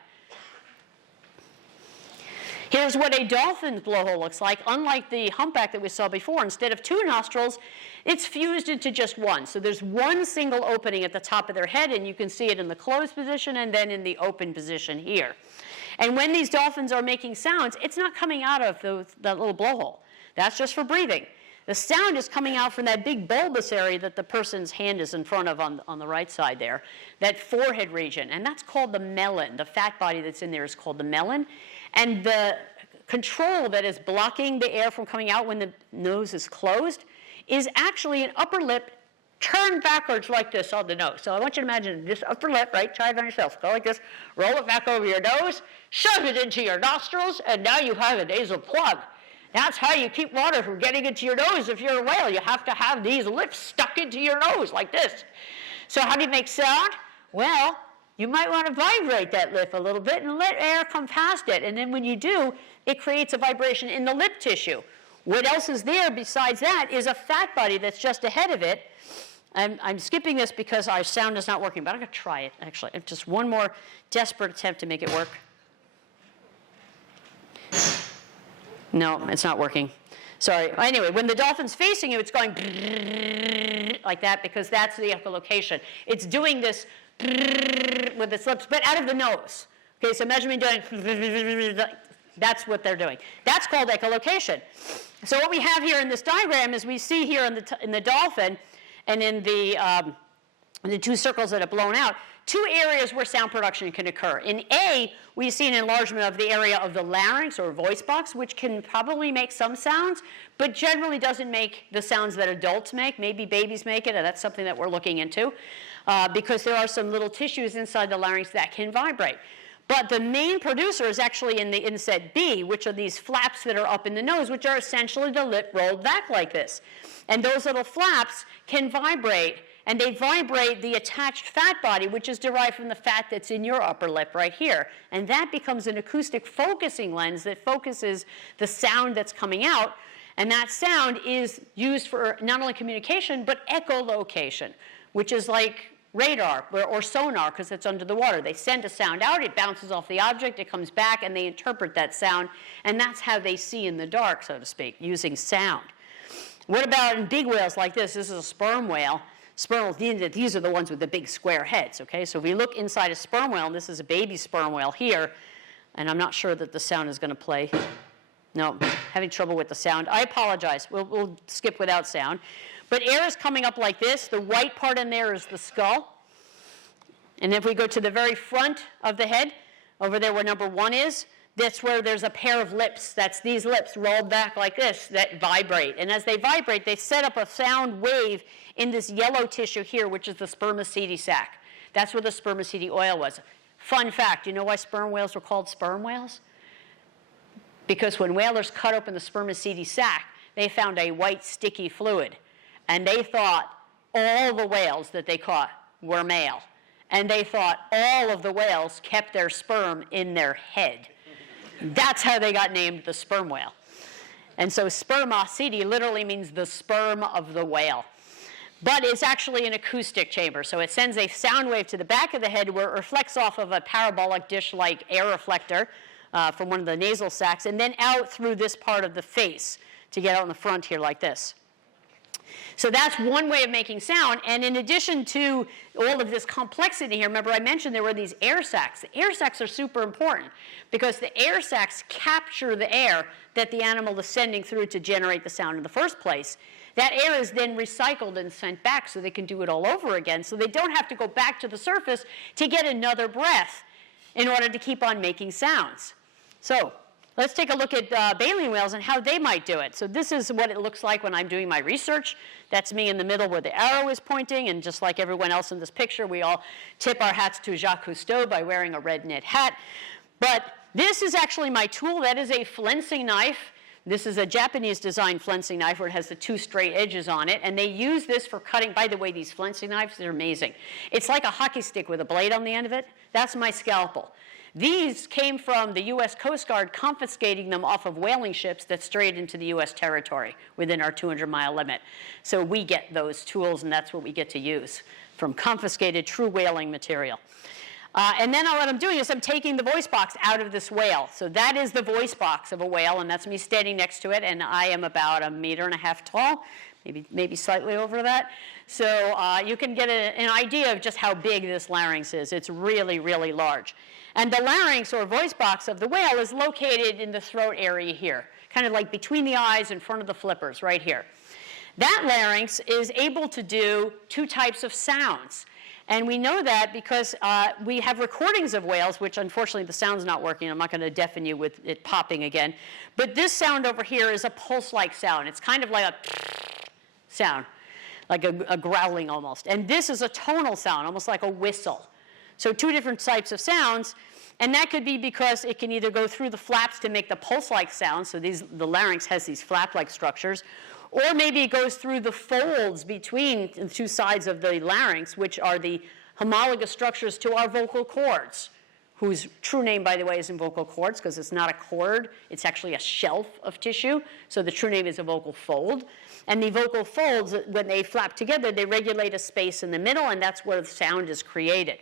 Here's what a dolphin's blowhole looks like. Unlike the humpback that we saw before, instead of two nostrils, it's fused into just one. So there's one single opening at the top of their head, and you can see it in the closed position and then in the open position here. And when these dolphins are making sounds, it's not coming out of that little blowhole. That's just for breathing. The sound is coming out from that big bulbous area that the person's hand is in front of on the right side there, that forehead region. And that's called the melon. The fat body that's in there is called the melon. And the control that is blocking the air from coming out when the nose is closed is actually an upper lip turned backwards like this on the nose. So I want you to imagine this upper lip, right? Try it on yourself. Go like this. Roll it back over your nose. Shove it into your nostrils. And now you have a nasal plug. That's how you keep water from getting into your nose if you're a whale. You have to have these lips stuck into your nose like this. So how do you make sound? Well, you might want to vibrate that lip a little bit and let air come past it. And then when you do, it creates a vibration in the lip tissue. What else is there besides that is a fat body that's just ahead of it. I'm skipping this because our sound is not working, but I'm going to try it, actually. Just one more desperate attempt to make it work. No, it's not working. Sorry. Anyway, when the dolphin's facing you, it's going like that because that's the echolocation. It's doing this with its lips, but out of the nose. Okay, so imagine me doing, that's what they're doing. That's called echolocation. So what we have here in this diagram is we see here in the dolphin and in the two circles that are blown out, two areas where sound production can occur. In A, we see an enlargement of the area of the larynx or voice box, which can probably make some sounds, but generally doesn't make the sounds that adults make. Maybe babies make it, and that's something that we're looking into, because there are some little tissues inside the larynx that can vibrate. But the main producer is actually in the inset B, which are these flaps that are up in the nose, which are essentially the lip rolled back like this. And those little flaps can vibrate, and they vibrate the attached fat body, which is derived from the fat that's in your upper lip right here. And that becomes an acoustic focusing lens that focuses the sound that's coming out. And that sound is used for not only communication, but echolocation, which is like radar or sonar, because it's under the water. They send a sound out, it bounces off the object, it comes back, and they interpret that sound. And that's how they see in the dark, so to speak, using sound. What about in big whales like this? This is a sperm whale. Sperm, these are the ones with the big square heads, okay? So if we look inside a sperm whale, and this is a baby sperm whale here, and I'm not sure that the sound is going to play. No, having trouble with the sound. I apologize. We'll skip without sound. But air is coming up like this. The white part in there is the skull. And if we go to the very front of the head, over there where number 1 is, that's where there's a pair of lips. That's these lips rolled back like this that vibrate. And as they vibrate, they set up a sound wave in this yellow tissue here, which is the spermaceti sac. That's where the spermaceti oil was. Fun fact, you know why sperm whales were called sperm whales? Because when whalers cut open the spermaceti sac, they found a white sticky fluid. And they thought all the whales that they caught were male. And they thought all of the whales kept their sperm in their head. That's how they got named the sperm whale. And so spermaceti literally means the sperm of the whale. But it's actually an acoustic chamber. So it sends a sound wave to the back of the head where it reflects off of a parabolic dish-like air reflector from one of the nasal sacs, and then out through this part of the face to get out in the front here like this. So that's one way of making sound. And in addition to all of this complexity here, remember I mentioned there were these air sacs. The air sacs are super important because the air sacs capture the air that the animal is sending through to generate the sound in the first place. That air is then recycled and sent back so they can do it all over again, so they don't have to go back to the surface to get another breath in order to keep on making sounds. So let's take a look at baleen whales and how they might do it. So this is what it looks like when I'm doing my research. That's me in the middle where the arrow is pointing, and just like everyone else in this picture, we all tip our hats to Jacques Cousteau by wearing a red knit hat. But this is actually my tool. That is a flensing knife. This is a Japanese design flensing knife where it has the 2 straight edges on it, and they use this for cutting. By the way, these flensing knives, they're amazing. It's like a hockey stick with a blade on the end of it. That's my scalpel. These came from the U.S. Coast Guard confiscating them off of whaling ships that strayed into the U.S. territory within our 200-mile limit. So we get those tools, and that's what we get to use from confiscated true whaling material. And then what I'm doing is I'm taking the voice box out of this whale. So that is the voice box of a whale, and that's me standing next to it, and I am about 1.5 meters tall, maybe slightly over that. So you can get an idea of just how big this larynx is. It's really, really large. And the larynx or voice box of the whale is located in the throat area here, kind of like between the eyes in front of the flippers right here. That larynx is able to do 2 types of sounds. And we know that because we have recordings of whales, which unfortunately the sound's not working. I'm not going to deafen you with it popping again. But this sound over here is a pulse-like sound. It's kind of like a sound, like a growling almost. And this is a tonal sound, almost like a whistle. So 2 different types of sounds. And that could be because it can either go through the flaps to make the pulse-like sound, so the larynx has these flap-like structures, or maybe it goes through the folds between the 2 sides of the larynx, which are the homologous structures to our vocal cords, whose true name, by the way, isn't vocal cords because it's not a cord. It's actually a shelf of tissue. So the true name is a vocal fold. And the vocal folds, when they flap together, they regulate a space in the middle, and that's where the sound is created.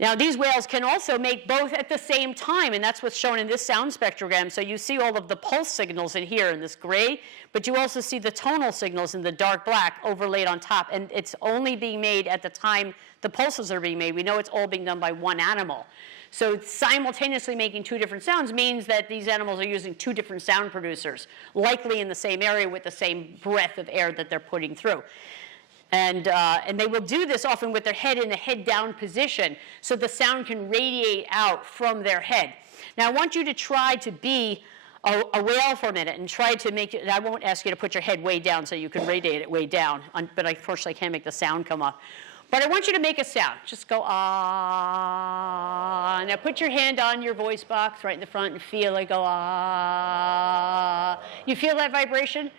Now, these whales can also make both at the same time, and that's what's shown in this sound spectrogram. So you see all of the pulse signals in here in this gray, but you also see the tonal signals in the dark black overlaid on top, and it's only being made at the time the pulses are being made. We know it's all being done by one animal. So simultaneously making 2 different sounds means that these animals are using 2 different sound producers, likely in the same area with the same breath of air that they're putting through. And they will do this often with their head in a head down position so the sound can radiate out from their head. Now I want you to try to be a whale for a minute and try to make it, I won't ask you to put your head way down so you can radiate it way down, but unfortunately I can't make the sound come up. But I want you to make a sound. Just go, ah. Now put your hand on your voice box right in the front and feel it go, ah. You feel that vibration?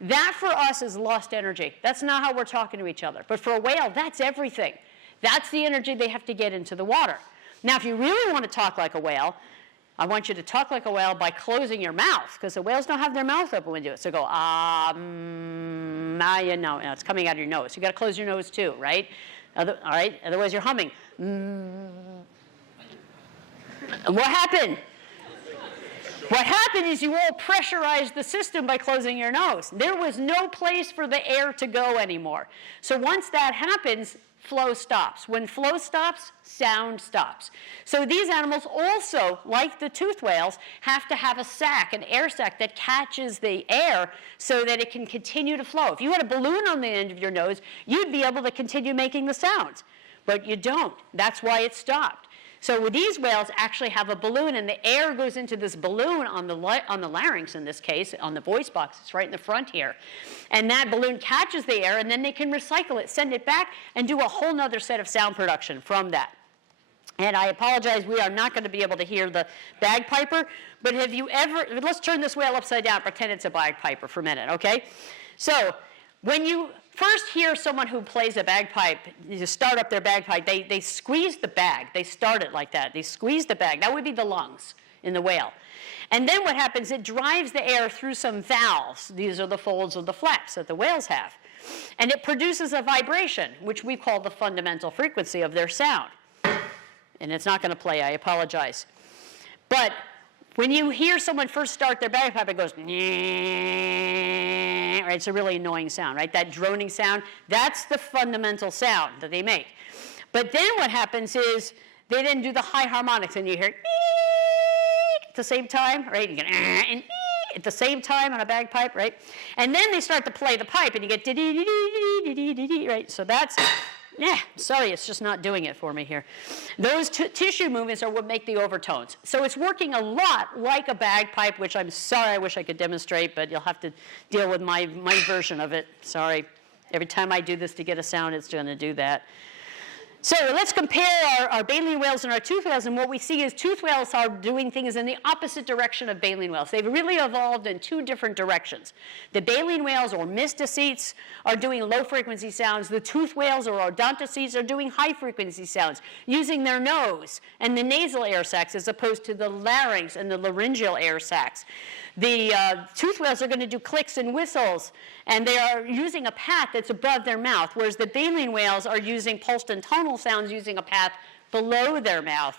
That for us is lost energy. That's not how we're talking to each other. But for a whale, that's everything. That's the energy they have to get into the water. Now, if you really want to talk like a whale, I want you to talk like a whale by closing your mouth, because the whales don't have their mouth open when they do it. So go, you know, it's coming out of your nose. You got to close your nose too, right? All right, otherwise you're humming. And what happened? What happened is you all pressurized the system by closing your nose. There was no place for the air to go anymore. So once that happens, flow stops. When flow stops, sound stops. So these animals also, like the toothed whales, have to have a sac, an air sac that catches the air so that it can continue to flow. If you had a balloon on the end of your nose, you'd be able to continue making the sounds. But you don't. That's why it stopped. So these whales actually have a balloon, and the air goes into this balloon on the larynx, in this case, on the voice box. It's right in the front here. And that balloon catches the air, and then they can recycle it, send it back, and do a whole nother set of sound production from that. And I apologize, we are not going to be able to hear the bagpiper, but have you ever, let's turn this whale upside down, pretend it's a bagpiper for a minute, okay? So when you first hear someone who plays a bagpipe, you start up their bagpipe, they squeeze the bag. They start it like that. They squeeze the bag. That would be the lungs in the whale. And then what happens, it drives the air through some valves. These are the folds of the flaps that the whales have. And it produces a vibration, which we call the fundamental frequency of their sound. And it's not going to play, I apologize. But when you hear someone first start their bagpipe, it goes, right? It's a really annoying sound, right? That droning sound, that's the fundamental sound that they make. But then what happens is they then do the high harmonics, and you hear at the same time, right? You get and at the same time on a bagpipe, right? And then they start to play the pipe, and you get right? So that's, sorry, it's just not doing it for me here. Those tissue movements are what make the overtones. So it's working a lot like a bagpipe, which I'm sorry, I wish I could demonstrate, but you'll have to deal with my version of it. Sorry. Every time I do this to get a sound, it's going to do that. So let's compare our baleen whales and our toothed whales, and what we see is toothed whales are doing things in the opposite direction of baleen whales. They've really evolved in two different directions. The baleen whales, or mysticetes, are doing low-frequency sounds. The toothed whales, or odontocetes, are doing high-frequency sounds, using their nose and the nasal air sacs as opposed to the larynx and the laryngeal air sacs. The toothed whales are going to do clicks and whistles, and they are using a path that's above their mouth, whereas the baleen whales are using pulsed and tonal sounds using a path below their mouth.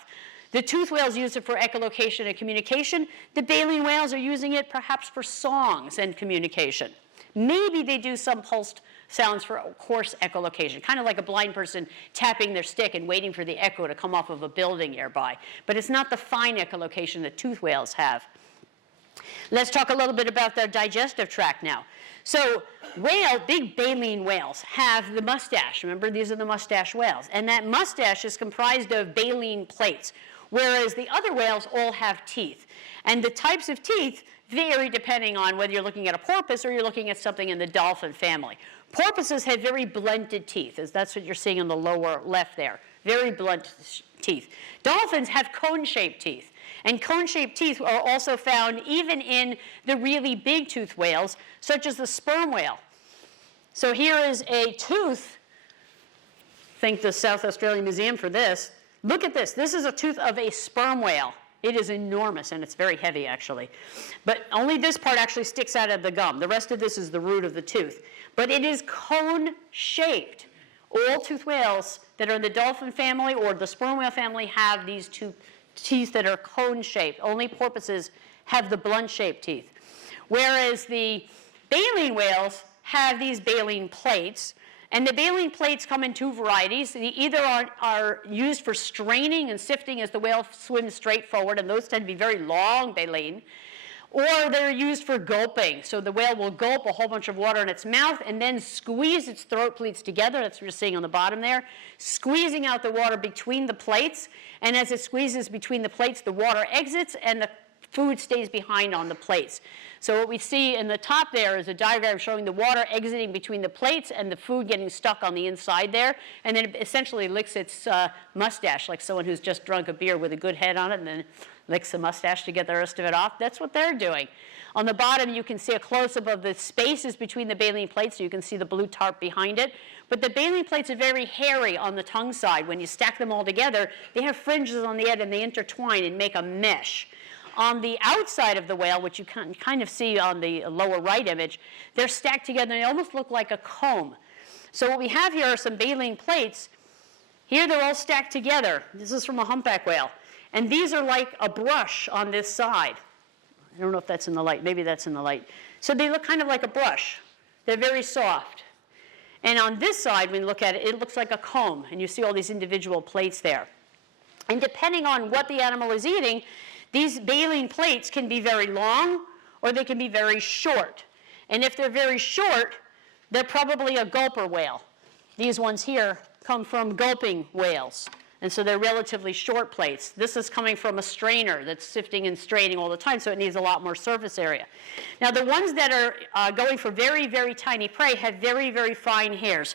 The toothed whales use it for echolocation and communication. The baleen whales are using it perhaps for songs and communication. Maybe they do some pulsed sounds for coarse echolocation, kind of like a blind person tapping their stick and waiting for the echo to come off of a building nearby. But it's not the fine echolocation that toothed whales have. Let's talk a little bit about their digestive tract now. So big baleen whales have the mustache. Remember, these are the mustache whales. And that mustache is comprised of baleen plates, whereas the other whales all have teeth. And the types of teeth vary depending on whether you're looking at a porpoise or you're looking at something in the dolphin family. Porpoises have very blunted teeth, as that's what you're seeing on the lower left there. Very blunt teeth. Dolphins have cone-shaped teeth. And cone-shaped teeth are also found even in the really big toothed whales, such as the sperm whale. So here is a tooth. Thank the South Australian Museum for this. Look at this. This is a tooth of a sperm whale. It is enormous, and it's very heavy, actually. But only this part actually sticks out of the gum. The rest of this is the root of the tooth. But it is cone-shaped. All toothed whales that are in the dolphin family or the sperm whale family have these two teeth that are cone-shaped. Only porpoises have the blunt-shaped teeth. Whereas the baleen whales have these baleen plates, and the baleen plates come in two varieties. They either are used for straining and sifting as the whale swims straight forward, and those tend to be very long baleen, Or they're used for gulping. So the whale will gulp a whole bunch of water in its mouth and then squeeze its throat plates together. That's what you're seeing on the bottom there. Squeezing out the water between the plates. And as it squeezes between the plates, the water exits and the food stays behind on the plates. So what we see in the top there is a diagram showing the water exiting between the plates and the food getting stuck on the inside there. And then it essentially licks its mustache, like someone who's just drunk a beer with a good head on it and then licks the mustache to get the rest of it off. That's what they're doing. On the bottom, you can see a close-up of the spaces between the baleen plates, so you can see the blue tarp behind it. But the baleen plates are very hairy on the tongue side. When you stack them all together, they have fringes on the end and they intertwine and make a mesh. On the outside of the whale, which you can kind of see on the lower right image, they're stacked together and they almost look like a comb. So what we have here are some baleen plates. Here they're all stacked together. This is from a humpback whale. And these are like a brush on this side. I don't know if that's in the light. Maybe that's in the light. So they look kind of like a brush. They're very soft. And on this side, when you look at it, it looks like a comb. And you see all these individual plates there. And depending on what the animal is eating, these baleen plates can be very long or they can be very short. And if they're very short, they're probably a gulper whale. These ones here come from gulping whales. And so they're relatively short plates. This is coming from a strainer that's sifting and straining all the time, so it needs a lot more surface area. Now, the ones that are going for very, very tiny prey have very, very fine hairs.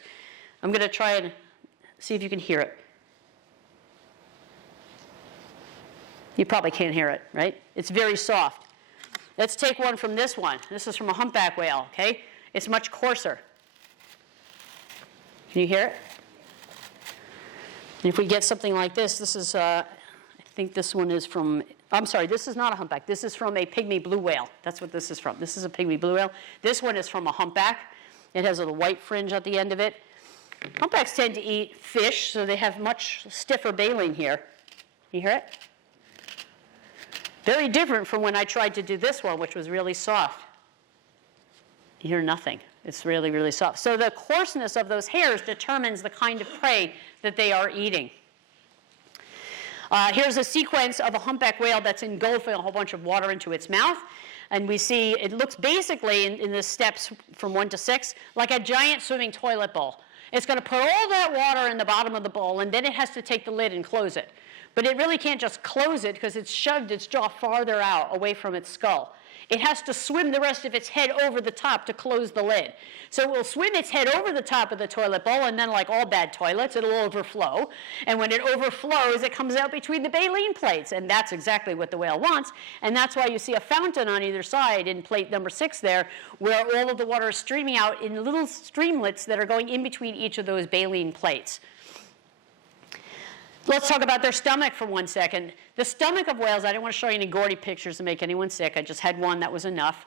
I'm going to try and see if you can hear it. You probably can't hear it, right? It's very soft. Let's take one from this one. This is from a humpback whale, okay? It's much coarser. Can you hear it? And if we get something like this, this is, I think this one is from, I'm sorry, this is not a humpback. This is from a pygmy blue whale. That's what this is from. This is a pygmy blue whale. This one is from a humpback. It has a little white fringe at the end of it. Humpbacks tend to eat fish, so they have much stiffer baleen here. You hear it? Very different from when I tried to do this one, which was really soft. You hear nothing. It's really, really soft. So the coarseness of those hairs determines the kind of prey that they are eating. Here's a sequence of a humpback whale that's engulfing a whole bunch of water into its mouth. And we see it looks basically, in the steps from 1 to 6, like a giant swimming toilet bowl. It's going to put all that water in the bottom of the bowl, and then it has to take the lid and close it. But it really can't just close it because it's shoved its jaw farther out away from its skull. It has to swim the rest of its head over the top to close the lid. So it will swim its head over the top of the toilet bowl, and then like all bad toilets, it'll overflow. And when it overflows, it comes out between the baleen plates. And that's exactly what the whale wants. And that's why you see a fountain on either side in plate number 6 there, where all of the water is streaming out in little streamlets that are going in between each of those baleen plates. Let's talk about their stomach for 1 second. The stomach of whales, I don't want to show you any gaudy pictures to make anyone sick. I just had one, that was enough.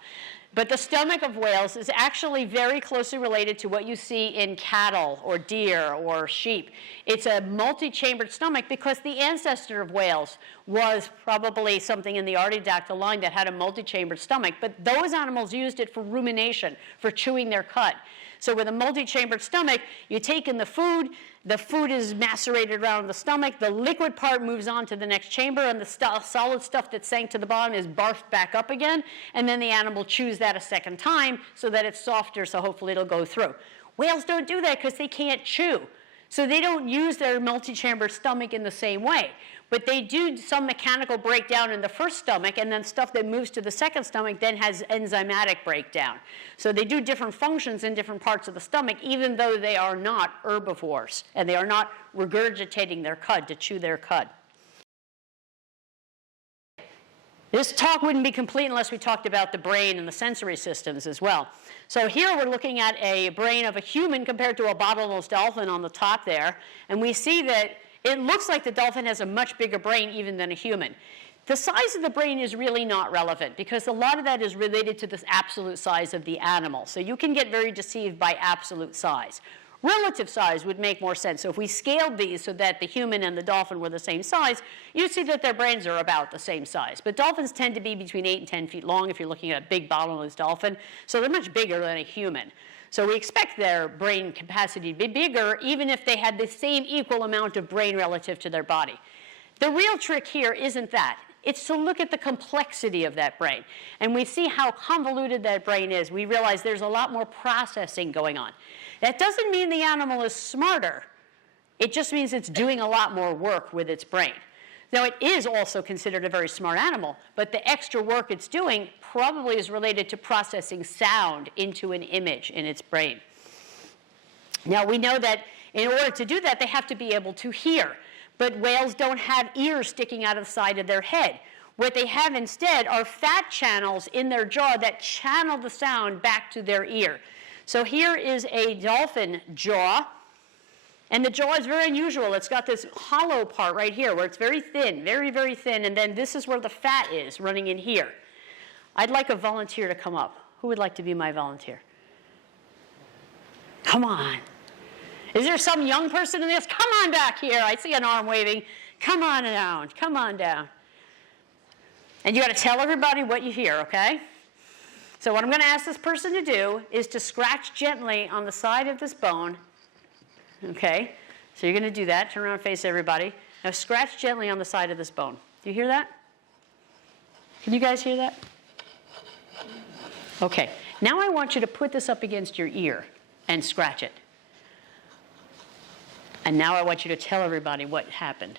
But the stomach of whales is actually very closely related to what you see in cattle or deer or sheep. It's a multi-chambered stomach because the ancestor of whales was probably something in the artiodactyl line that had a multi-chambered stomach. But those animals used it for rumination, for chewing their cud. So with a multi-chambered stomach, you take in the food is macerated around the stomach, the liquid part moves on to the next chamber, and the solid stuff that sank to the bottom is barfed back up again, and then the animal chews that a second time so that it's softer, so hopefully it'll go through. Whales don't do that because they can't chew. So they don't use their multi-chambered stomach in the same way. But they do some mechanical breakdown in the first stomach, and then stuff that moves to the second stomach then has enzymatic breakdown. So they do different functions in different parts of the stomach, even though they are not herbivores, and they are not regurgitating their cud to chew their cud. This talk wouldn't be complete unless we talked about the brain and the sensory systems as well. So here we're looking at a brain of a human compared to a bottlenose dolphin on the top there, and we see that it looks like the dolphin has a much bigger brain even than a human. The size of the brain is really not relevant because a lot of that is related to the absolute size of the animal. So you can get very deceived by absolute size. Relative size would make more sense. So if we scaled these so that the human and the dolphin were the same size, you'd see that their brains are about the same size. But dolphins tend to be between 8 and 10 feet long if you're looking at a big bottlenose dolphin. So they're much bigger than a human. So we expect their brain capacity to be bigger even if they had the same equal amount of brain relative to their body. The real trick here isn't that. It's to look at the complexity of that brain. And we see how convoluted that brain is. We realize there's a lot more processing going on. That doesn't mean the animal is smarter. It just means it's doing a lot more work with its brain. Now, it is also considered a very smart animal, but the extra work it's doing probably is related to processing sound into an image in its brain. Now, we know that in order to do that, they have to be able to hear. But whales don't have ears sticking out of the side of their head. What they have instead are fat channels in their jaw that channel the sound back to their ear. So here is a dolphin jaw. And the jaw is very unusual. It's got this hollow part right here where it's very thin, very, very thin. And then this is where the fat is running in here. I'd like a volunteer to come up. Who would like to be my volunteer? Come on. Is there some young person in this? Come on back here. I see an arm waving. Come on down. Come on down. And you got to tell everybody what you hear, okay? So what I'm going to ask this person to do is to scratch gently on the side of this bone. Okay? So you're going to do that. Turn around and face everybody. Now scratch gently on the side of this bone. Do you hear that? Can you guys hear that? Okay. Now I want you to put this up against your ear and scratch it. And now I want you to tell everybody what happened.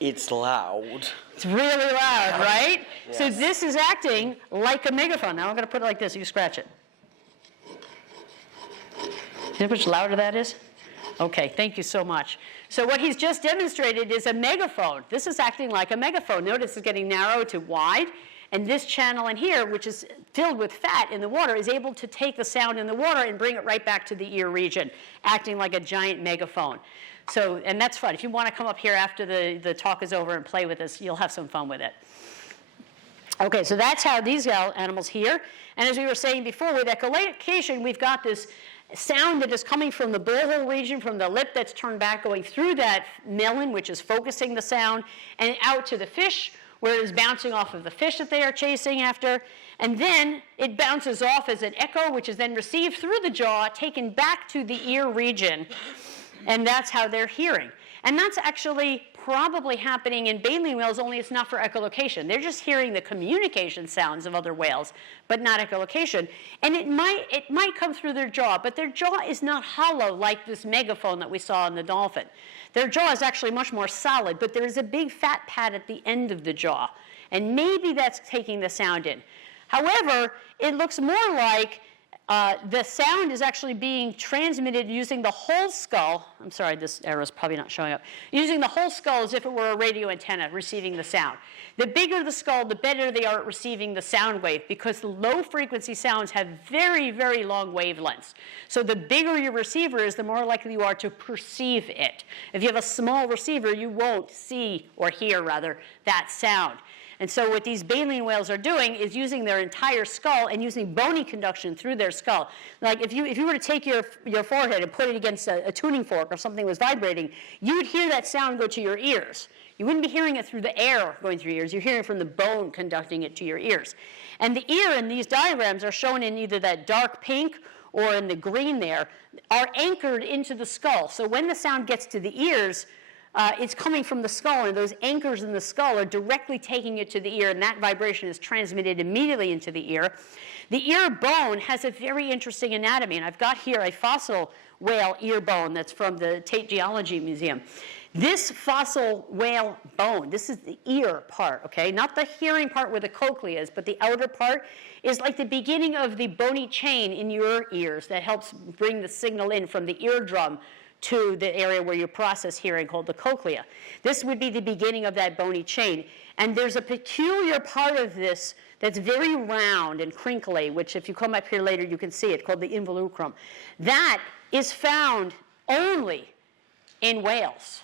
It's loud. It's really loud, right? Yes. So this is acting like a megaphone. Now I'm going to put it like this. You scratch it. See how much louder that is? Okay, thank you so much. So what he's just demonstrated is a megaphone. This is acting like a megaphone. Notice it's getting narrow to wide. And this channel in here, which is filled with fat in the water, is able to take the sound in the water and bring it right back to the ear region, acting like a giant megaphone. So, and that's fun. If you want to come up here after the talk is over and play with us, you'll have some fun with it. Okay, so that's how these animals hear. And as we were saying before, with echolocation, we've got this sound that is coming from the blowhole region, from the lip that's turned back, going through that melon, which is focusing the sound, and out to the fish, where it is bouncing off of the fish that they are chasing after. And then it bounces off as an echo, which is then received through the jaw, taken back to the ear region. And that's how they're hearing. And that's actually probably happening in baleen whales, only it's not for echolocation. They're just hearing the communication sounds of other whales, but not echolocation. And it might come through their jaw, but their jaw is not hollow like this megaphone that we saw in the dolphin. Their jaw is actually much more solid, but there is a big fat pad at the end of the jaw. And maybe that's taking the sound in. However, it looks more like the sound is actually being transmitted using the whole skull. I'm sorry, this arrow is probably not showing up. Using the whole skull as if it were a radio antenna receiving the sound. The bigger the skull, the better they are at receiving the sound wave, because the low frequency sounds have very, very long wavelengths. So the bigger your receiver is, the more likely you are to perceive it. If you have a small receiver, you won't see, or hear rather, that sound. And so what these baleen whales are doing is using their entire skull and using bony conduction through their skull. Like if you were to take your forehead and put it against a tuning fork or something was vibrating, you'd hear that sound go to your ears. You wouldn't be hearing it through the air going through your ears. You're hearing it from the bone conducting it to your ears. And the ear in these diagrams are shown in either that dark pink or in the green there, are anchored into the skull. So when the sound gets to the ears, it's coming from the skull, and those anchors in the skull are directly taking it to the ear, and that vibration is transmitted immediately into the ear. The ear bone has a very interesting anatomy, and I've got here a fossil whale ear bone that's from the Tate Geology Museum. This fossil whale bone, this is the ear part, okay? Not the hearing part where the cochlea is, but the outer part is like the beginning of the bony chain in your ears that helps bring the signal in from the eardrum to the area where you process hearing called the cochlea. This would be the beginning of that bony chain. And there's a peculiar part of this that's very round and crinkly, which if you come up here later you can see it, called the involucrum. That is found only in whales.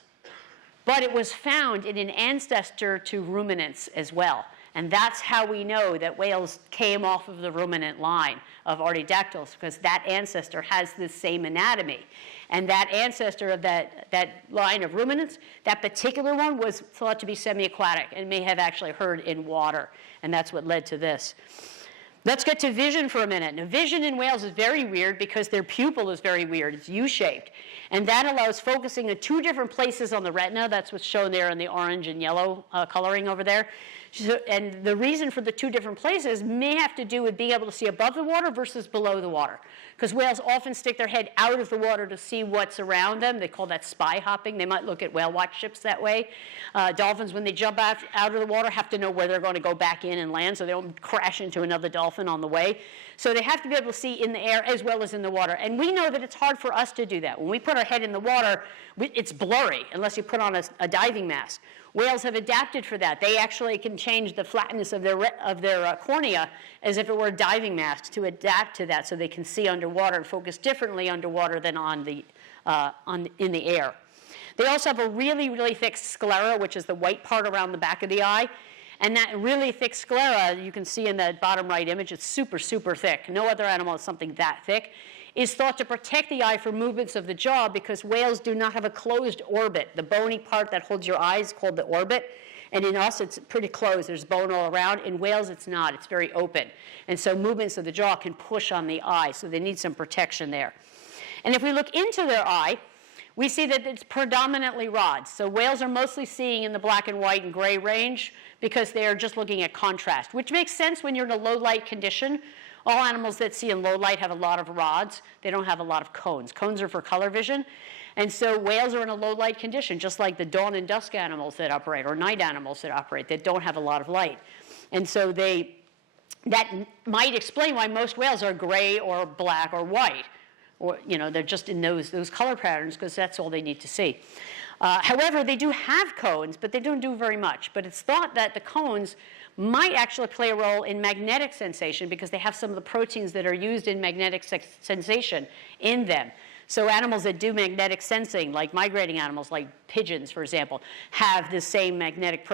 But it was found in an ancestor to ruminants as well. And that's how we know that whales came off of the ruminant line of artiodactyls, because that ancestor has this same anatomy. And that ancestor of that line of ruminants, that particular one was thought to be semi-aquatic and may have actually heard in water. And that's what led to this. Let's get to vision for a minute. Now, vision in whales is very weird because their pupil is very weird. It's U-shaped. And that allows focusing in two different places on the retina. That's what's shown there in the orange and yellow coloring over there. So, and the reason for the two different places may have to do with being able to see above the water versus below the water. Because whales often stick their head out of the water to see what's around them. They call that spy hopping. They might look at whale watch ships that way. Dolphins, when they jump out of the water, have to know where they're going to go back in and land so they don't crash into another dolphin on the way. So they have to be able to see in the air as well as in the water. And we know that it's hard for us to do that. When we put our head in the water, it's blurry unless you put on a diving mask. Whales have adapted for that. They actually can change the flatness of their cornea as if it were a diving mask to adapt to that so they can see underwater and focus differently underwater than in the air. They also have a really, really thick sclera, which is the white part around the back of the eye. And that really thick sclera, you can see in the bottom right image, it's super, super thick. No other animal has something that thick. Is thought to protect the eye from movements of the jaw because whales do not have a closed orbit. The bony part that holds your eye is called the orbit. And in us, it's pretty closed. There's bone all around. In whales, it's not. It's very open. And so movements of the jaw can push on the eye. So they need some protection there. And if we look into their eye, we see that it's predominantly rods. So whales are mostly seeing in the black and white and gray range because they are just looking at contrast, which makes sense when you're in a low light condition. All animals that see in low light have a lot of rods. They don't have a lot of cones. Cones are for color vision. And so whales are in a low light condition, just like the dawn and dusk animals that operate, or night animals that operate, that don't have a lot of light. And so that might explain why most whales are gray or black or white. Or, they're just in those color patterns because that's all they need to see. However, they do have cones, but they don't do very much. But it's thought that the cones might actually play a role in magnetic sensation because they have some of the proteins that are used in magnetic sensation in them. So animals that do magnetic sensing, like migrating animals, like pigeons, for example, have the same magnetic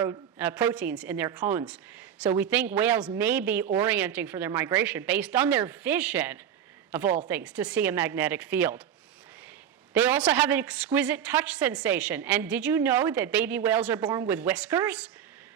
proteins in their cones. So we think whales may be orienting for their migration based on their vision, of all things, to see a magnetic field. They also have an exquisite touch sensation. And did you know that baby whales are born with whiskers?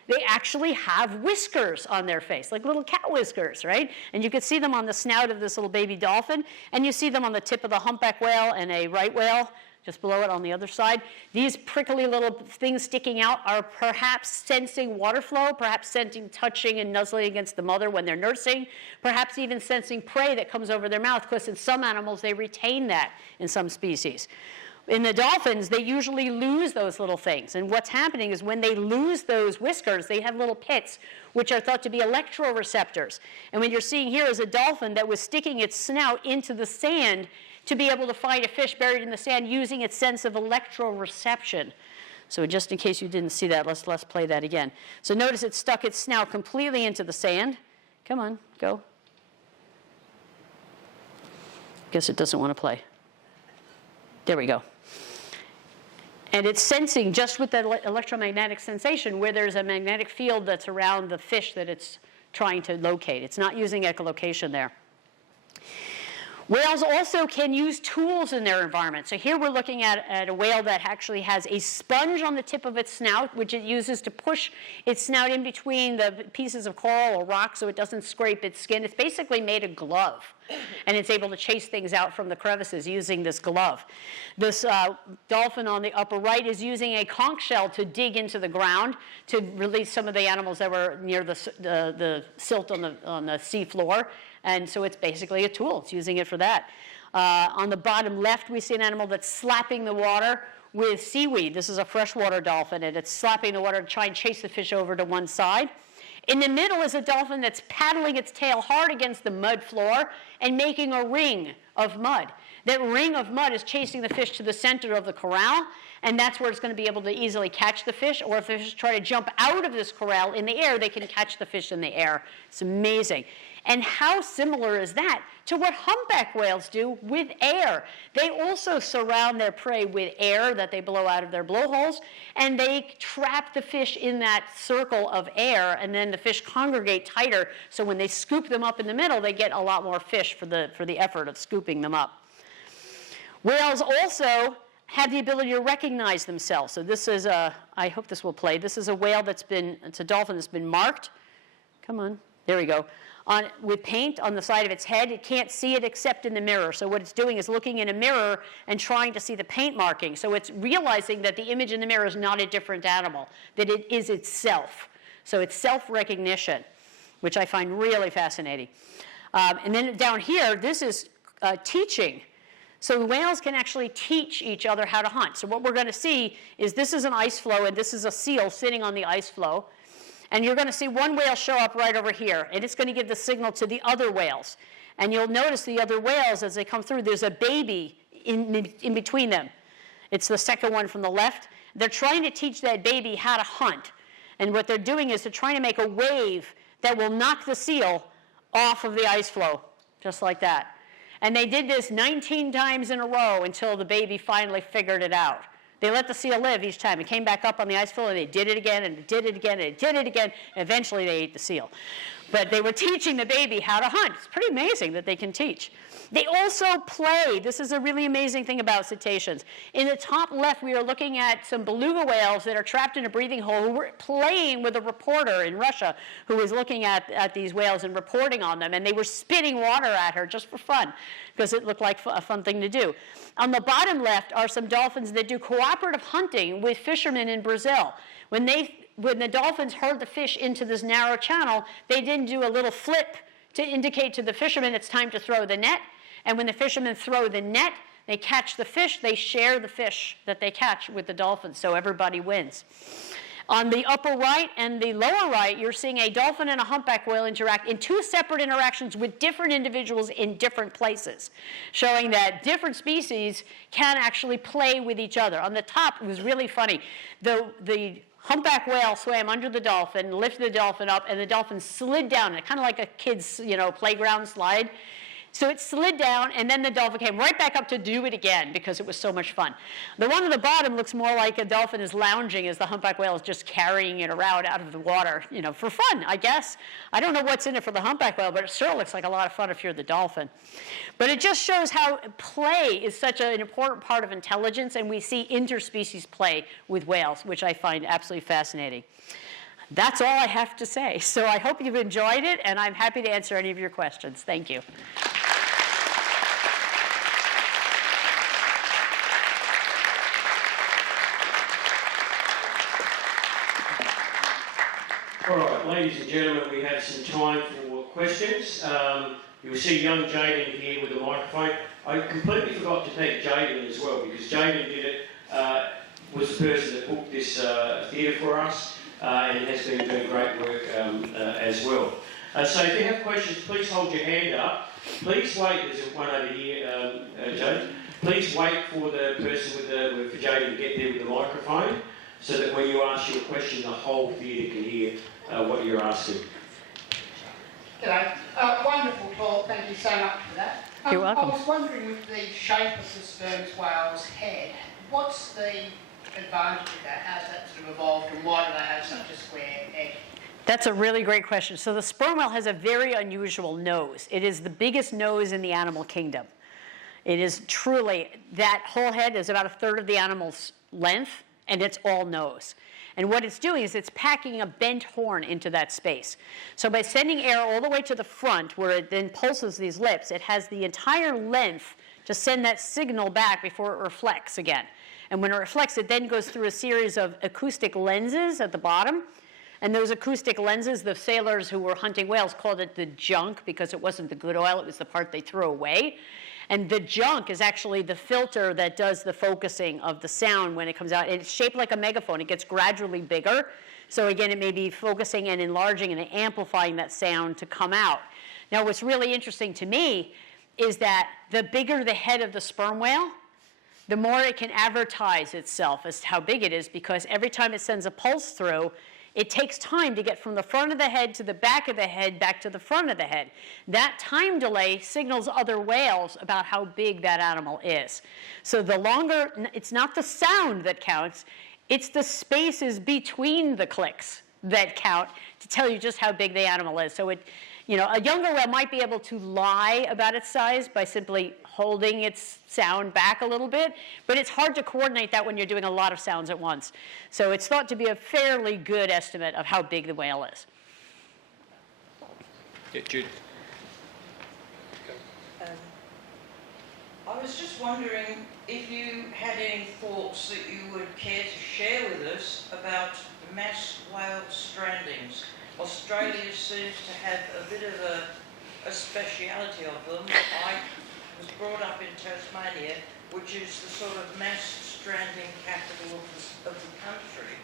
They actually have whiskers on their face, like little cat whiskers, right? And you can see them on the snout of this little baby dolphin, and you see them on the tip of the humpback whale and a right whale, just below it on the other side. These prickly little things sticking out are perhaps sensing water flow, perhaps sensing touching and nuzzling against the mother when they're nursing, perhaps even sensing prey that comes over their mouth, because in some animals they retain that in some species. In the dolphins, they usually lose those little things. And what's happening is when they lose those whiskers, they have little pits, which are thought to be electroreceptors. And what you're seeing here is a dolphin that was sticking its snout into the sand to be able to find a fish buried in the sand using its sense of electroreception. So just in case you didn't see that, let's play that again. So notice it stuck its snout completely into the sand. Come on, go. Guess it doesn't want to play. There we go. And it's sensing just with that electromagnetic sensation where there's a magnetic field that's around the fish that it's trying to locate. It's not using echolocation there. Whales also can use tools in their environment. So here we're looking at a whale that actually has a sponge on the tip of its snout, which it uses to push its snout in between the pieces of coral or rock so it doesn't scrape its skin. It's basically made a glove, and it's able to chase things out from the crevices using this glove. This dolphin on the upper right is using a conch shell to dig into the ground to release some of the animals that were near the silt on the sea floor. And so it's basically a tool. It's using it for that. On the bottom left, we see an animal that's slapping the water with seaweed. This is a freshwater dolphin, and it's slapping the water to try and chase the fish over to one side. In the middle is a dolphin that's paddling its tail hard against the mud floor and making a ring of mud. That ring of mud is chasing the fish to the center of the corral, and that's where it's going to be able to easily catch the fish, or if the fish try to jump out of this corral in the air, they can catch the fish in the air. It's amazing. And how similar is that to what humpback whales do with air? They also surround their prey with air that they blow out of their blowholes, and they trap the fish in that circle of air, and then the fish congregate tighter, so when they scoop them up in the middle, they get a lot more fish for the effort of scooping them up. Whales also have the ability to recognize themselves. So this is I hope this will play. This is a whale it's a dolphin that's been marked. Come on, there we go. with paint on the side of its head. It can't see it except in the mirror. So what it's doing is looking in a mirror and trying to see the paint marking. So it's realizing that the image in the mirror is not a different animal, that it is itself. So it's self-recognition, which I find really fascinating. And then down here, this is teaching. So whales can actually teach each other how to hunt. So what we're going to see is this is an ice floe, and this is a seal sitting on the ice floe. And you're going to see one whale show up right over here, and it's going to give the signal to the other whales. And you'll notice the other whales, as they come through, there's a baby in between them. It's the second one from the left. They're trying to teach that baby how to hunt. And what they're doing is they're trying to make a wave that will knock the seal off of the ice floe, just like that. And they did this 19 times in a row until the baby finally figured it out. They let the seal live each time. It came back up on the ice floe, and they did it again, and did it again, and did it again, and eventually they ate the seal. But they were teaching the baby how to hunt. It's pretty amazing that they can teach. They also play. This is a really amazing thing about cetaceans. In the top left, we are looking at some beluga whales that are trapped in a breathing hole who were playing with a reporter in Russia who was looking at these whales and reporting on them. And they were spitting water at her just for fun because it looked like a fun thing to do. On the bottom left are some dolphins that do cooperative hunting with fishermen in Brazil. When the dolphins herd the fish into this narrow channel, they then do a little flip to indicate to the fishermen it's time to throw the net. And when the fishermen throw the net, they catch the fish, they share the fish that they catch with the dolphins, so everybody wins. On the upper right and the lower right, you're seeing a dolphin and a humpback whale interact in two separate interactions with different individuals in different places, showing that different species can actually play with each other. On the top, it was really funny. The humpback whale swam under the dolphin, lifted the dolphin up, and the dolphin slid down, kind of like a kid's playground slide. So it slid down, and then the dolphin came right back up to do it again because it was so much fun. The one at the bottom looks more like a dolphin is lounging as the humpback whale is just carrying it around out of the water, for fun, I guess. I don't know what's in it for the humpback whale, but it sure looks like a lot of fun if you're the dolphin. But it just shows how play is such an important part of intelligence, and we see interspecies play with whales, which I find absolutely fascinating. That's all I have to say. So I hope you've enjoyed it, and I'm happy to answer any of your questions. Thank you. All right, ladies and gentlemen, we have some time for questions. You'll see young Jaden here with the microphone. I completely forgot to thank Jaden as well, because Jaden was the person that booked this theatre for us, and has been doing great work as well. So if you have questions, please hold your hand up. Please wait, there's one over here, Jaden. Please wait for the person for Jaden to get there with the microphone, so that when you ask your question, the whole theatre can hear what you're asking. G'day. Wonderful talk, thank you so much for that. You're welcome. I was wondering, with the shape of the sperm whale's head, what's the advantage of that? How's that sort of evolved, and why do they have such a square head? That's a really great question. So the sperm whale has a very unusual nose. It is the biggest nose in the animal kingdom. It is truly, that whole head is about a third of the animal's length, and it's all nose. And what it's doing is it's packing a bent horn into that space. So by sending air all the way to the front, where it then pulses these lips, it has the entire length to send that signal back before it reflects again. And when it reflects, it then goes through a series of acoustic lenses at the bottom. And those acoustic lenses, the sailors who were hunting whales called it the junk, because it wasn't the good oil, it was the part they threw away. And the junk is actually the filter that does the focusing of the sound when it comes out. It's shaped like a megaphone. It gets gradually bigger. So again, it may be focusing and enlarging and amplifying that sound to come out. Now, what's really interesting to me is that the bigger the head of the sperm whale, the more it can advertise itself as to how big it is, because every time it sends a pulse through, it takes time to get from the front of the head to the back of the head back to the front of the head. That time delay signals other whales about how big that animal is. So the longer, it's not the sound that counts, it's the spaces between the clicks that count to tell you just how big the animal is. So a younger whale might be able to lie about its size by simply holding its sound back a little bit, but it's hard to coordinate that when you're doing a lot of sounds at once. So it's thought to be a fairly good estimate of how big the whale is. Yeah, Jude. I was just wondering if you had any thoughts that you would care to share with us about mass whale strandings. Australia seems to have a bit of a speciality of them. I was brought up in Tasmania, which is the sort of mass stranding capital of the country.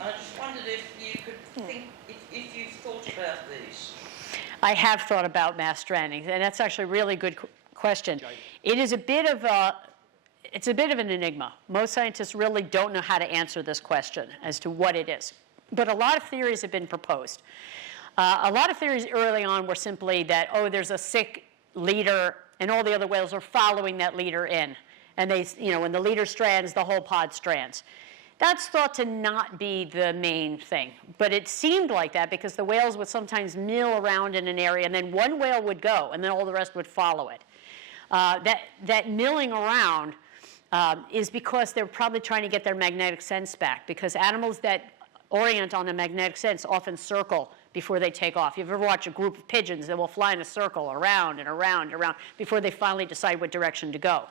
And I just wondered if you could think, if you've thought about these. I have thought about mass stranding, and that's actually a really good question. It is a bit of an enigma. Most scientists really don't know how to answer this question as to what it is. But a lot of theories have been proposed. A lot of theories early on were simply that, oh, there's a sick leader, and all the other whales are following that leader in. And they, when the leader strands, the whole pod strands. That's thought to not be the main thing. But it seemed like that because the whales would sometimes mill around in an area, and then one whale would go, and then all the rest would follow it. That milling around is because they're probably trying to get their magnetic sense back, because animals that orient on a magnetic sense often circle before they take off. You've ever watched a group of pigeons that will fly in a circle around and around and around before they finally decide what direction to go.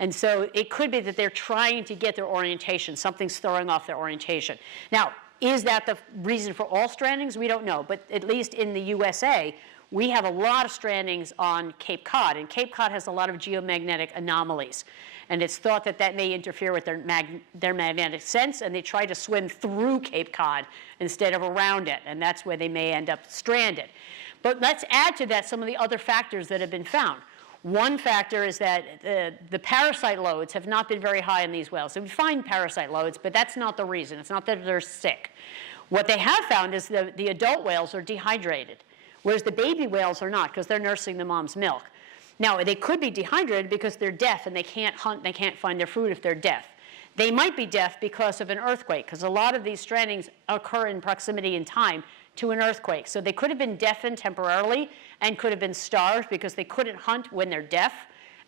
And so it could be that they're trying to get their orientation. Something's throwing off their orientation. Now, is that the reason for all strandings? We don't know. But at least in the USA, we have a lot of strandings on Cape Cod. And Cape Cod has a lot of geomagnetic anomalies. And it's thought that that may interfere with their magnetic sense, and they try to swim through Cape Cod instead of around it. And that's where they may end up stranded. But let's add to that some of the other factors that have been found. One factor is that the parasite loads have not been very high in these whales. So we find parasite loads, but that's not the reason. It's not that they're sick. What they have found is the adult whales are dehydrated, whereas the baby whales are not, because they're nursing the mom's milk. Now, they could be dehydrated because they're deaf and they can't hunt, they can't find their food if they're deaf. They might be deaf because of an earthquake, because a lot of these strandings occur in proximity in time to an earthquake. So they could have been deafened temporarily and could have been starved because they couldn't hunt when they're deaf,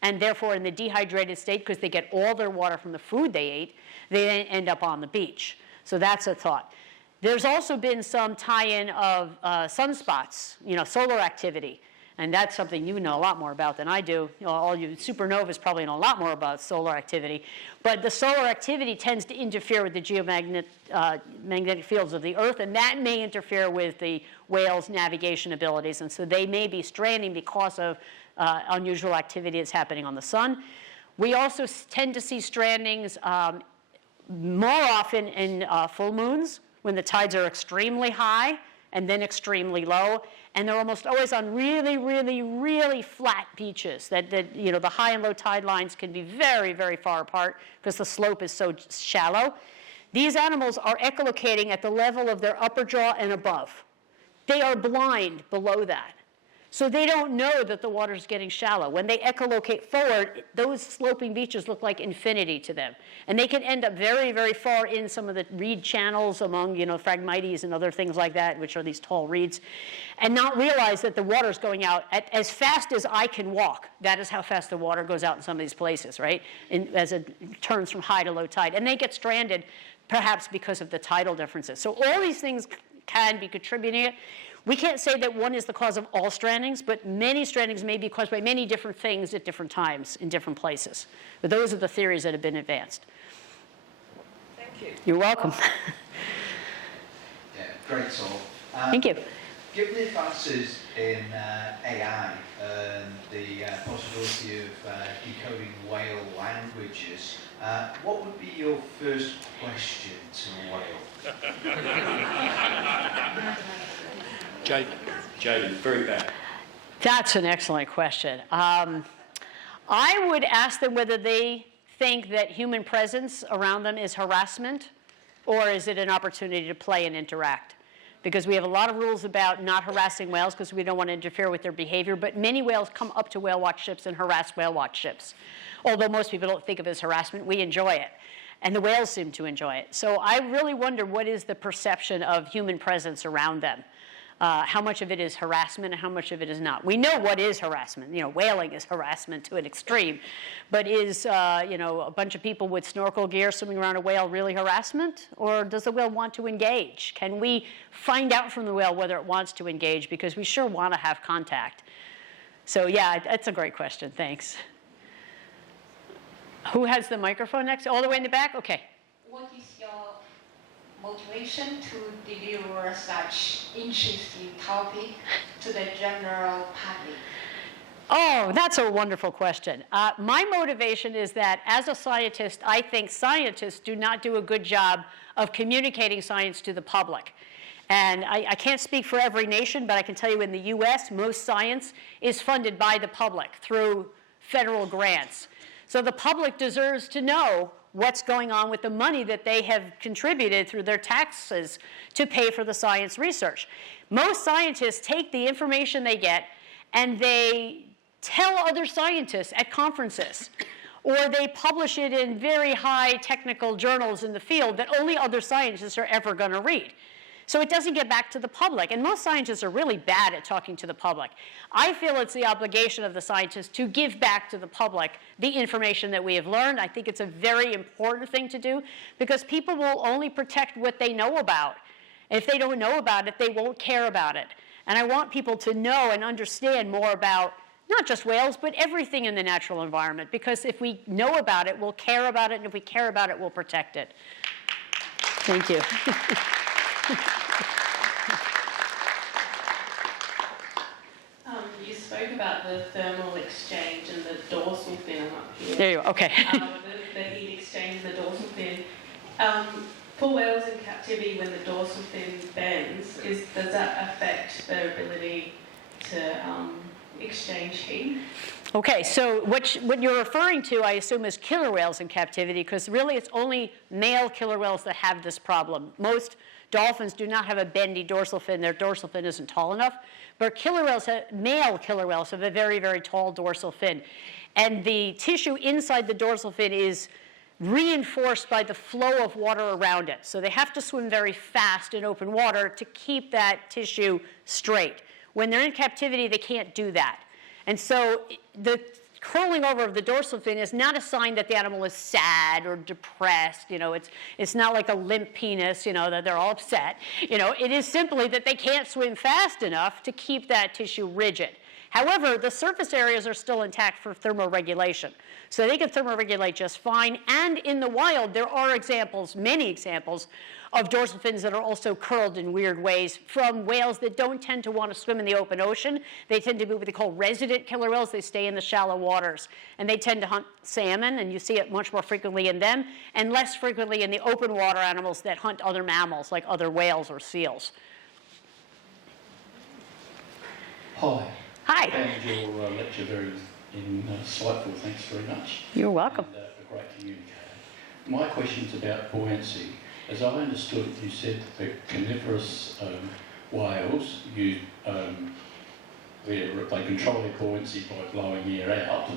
and therefore in the dehydrated state, because they get all their water from the food they ate, they then end up on the beach. So that's a thought. There's also been some tie-in of sunspots, solar activity. And that's something you know a lot more about than I do. All you supernovas probably know a lot more about solar activity. But the solar activity tends to interfere with the magnetic fields of the Earth, and that may interfere with the whales' navigation abilities. And so they may be stranding because of unusual activity that's happening on the sun. We also tend to see strandings more often in full moons, when the tides are extremely high and then extremely low. And they're almost always on really, really, really flat beaches. The high and low tide lines can be very, very far apart because the slope is so shallow. These animals are echolocating at the level of their upper jaw and above. They are blind below that. So they don't know that the water's getting shallow. When they echolocate forward, those sloping beaches look like infinity to them. And they can end up very, very far in some of the reed channels among, Phragmites and other things like that, which are these tall reeds, and not realize that the water's going out at as fast as I can walk. That is how fast the water goes out in some of these places, right? As it turns from high to low tide. And they get stranded, perhaps because of the tidal differences. So all these things can be contributing it. We can't say that one is the cause of all strandings, but many strandings may be caused by many different things at different times in different places. But those are the theories that have been advanced. Thank you. You're welcome. Yeah, great talk. Thank you. Given the advances in AI and the possibility of decoding whale languages, what would be your first question to a whale? Jaden, very bad. That's an excellent question. I would ask them whether they think that human presence around them is harassment, or is it an opportunity to play and interact? Because we have a lot of rules about not harassing whales because we don't want to interfere with their behavior, but many whales come up to whale watch ships and harass whale watch ships. Although most people don't think of it as harassment, we enjoy it. And the whales seem to enjoy it. So I really wonder what is the perception of human presence around them. how much of it is harassment and how much of it is not. We know what is harassment. You know, whaling is harassment to an extreme. But is, you know, a bunch of people with snorkel gear swimming around a whale really harassment? Or does the whale want to engage? Can we find out from the whale whether it wants to engage? Because we sure want to have contact. So yeah, that's a great question. Thanks. Who has the microphone next? All the way in the back? Okay. What is your motivation to deliver such interesting topic to the general public? Oh, that's a wonderful question. My motivation is that as a scientist, I think scientists do not do a good job of communicating science to the public. And I can't speak for every nation, but I can tell you in the US, most science is funded by the public through federal grants. So the public deserves to know what's going on with the money that they have contributed through their taxes to pay for the science research. Most scientists take the information they get and they tell other scientists at conferences, or they publish it in very high technical journals in the field that only other scientists are ever going to read. So it doesn't get back to the public. And most scientists are really bad at talking to the public. I feel it's the obligation of the scientists to give back to the public the information that we have learned. I think it's a very important thing to do because people will only protect what they know about. And if they don't know about it, they won't care about it. And I want people to know and understand more about not just whales, but everything in the natural environment. Because if we know about it, we'll care about it. And if we care about it, we'll protect it. Thank you. You spoke about the thermal exchange and the dorsal fin. I'm up here. There you go. Okay. The heat exchange and the dorsal fin. For whales in captivity, when the dorsal fin bends, does that affect their ability to exchange heat? Okay, so what you're referring to, I assume, is killer whales in captivity, because really it's only male killer whales that have this problem. Most dolphins do not have a bendy dorsal fin. Their dorsal fin isn't tall enough. But male killer whales have a very, very tall dorsal fin. And the tissue inside the dorsal fin is reinforced by the flow of water around it. So they have to swim very fast in open water to keep that tissue straight. When they're in captivity, they can't do that. And so the curling over of the dorsal fin is not a sign that the animal is sad or depressed. You know, it's not like a limp penis, you know, that they're all upset. You know, it is simply that they can't swim fast enough to keep that tissue rigid. However, the surface areas are still intact for thermoregulation. So they can thermoregulate just fine. And in the wild, there are examples, many examples, of dorsal fins that are also curled in weird ways from whales that don't tend to want to swim in the open ocean. They tend to be what they call resident killer whales. They stay in the shallow waters. And they tend to hunt salmon, and you see it much more frequently in them, and less frequently in the open water animals that hunt other mammals, like other whales or seals. Hi. Hi. I found your lecture very insightful. Thanks very much. You're welcome. And a great communicator. My question's about buoyancy. As I understood, you said that coniferous whales, they control their buoyancy by blowing air out,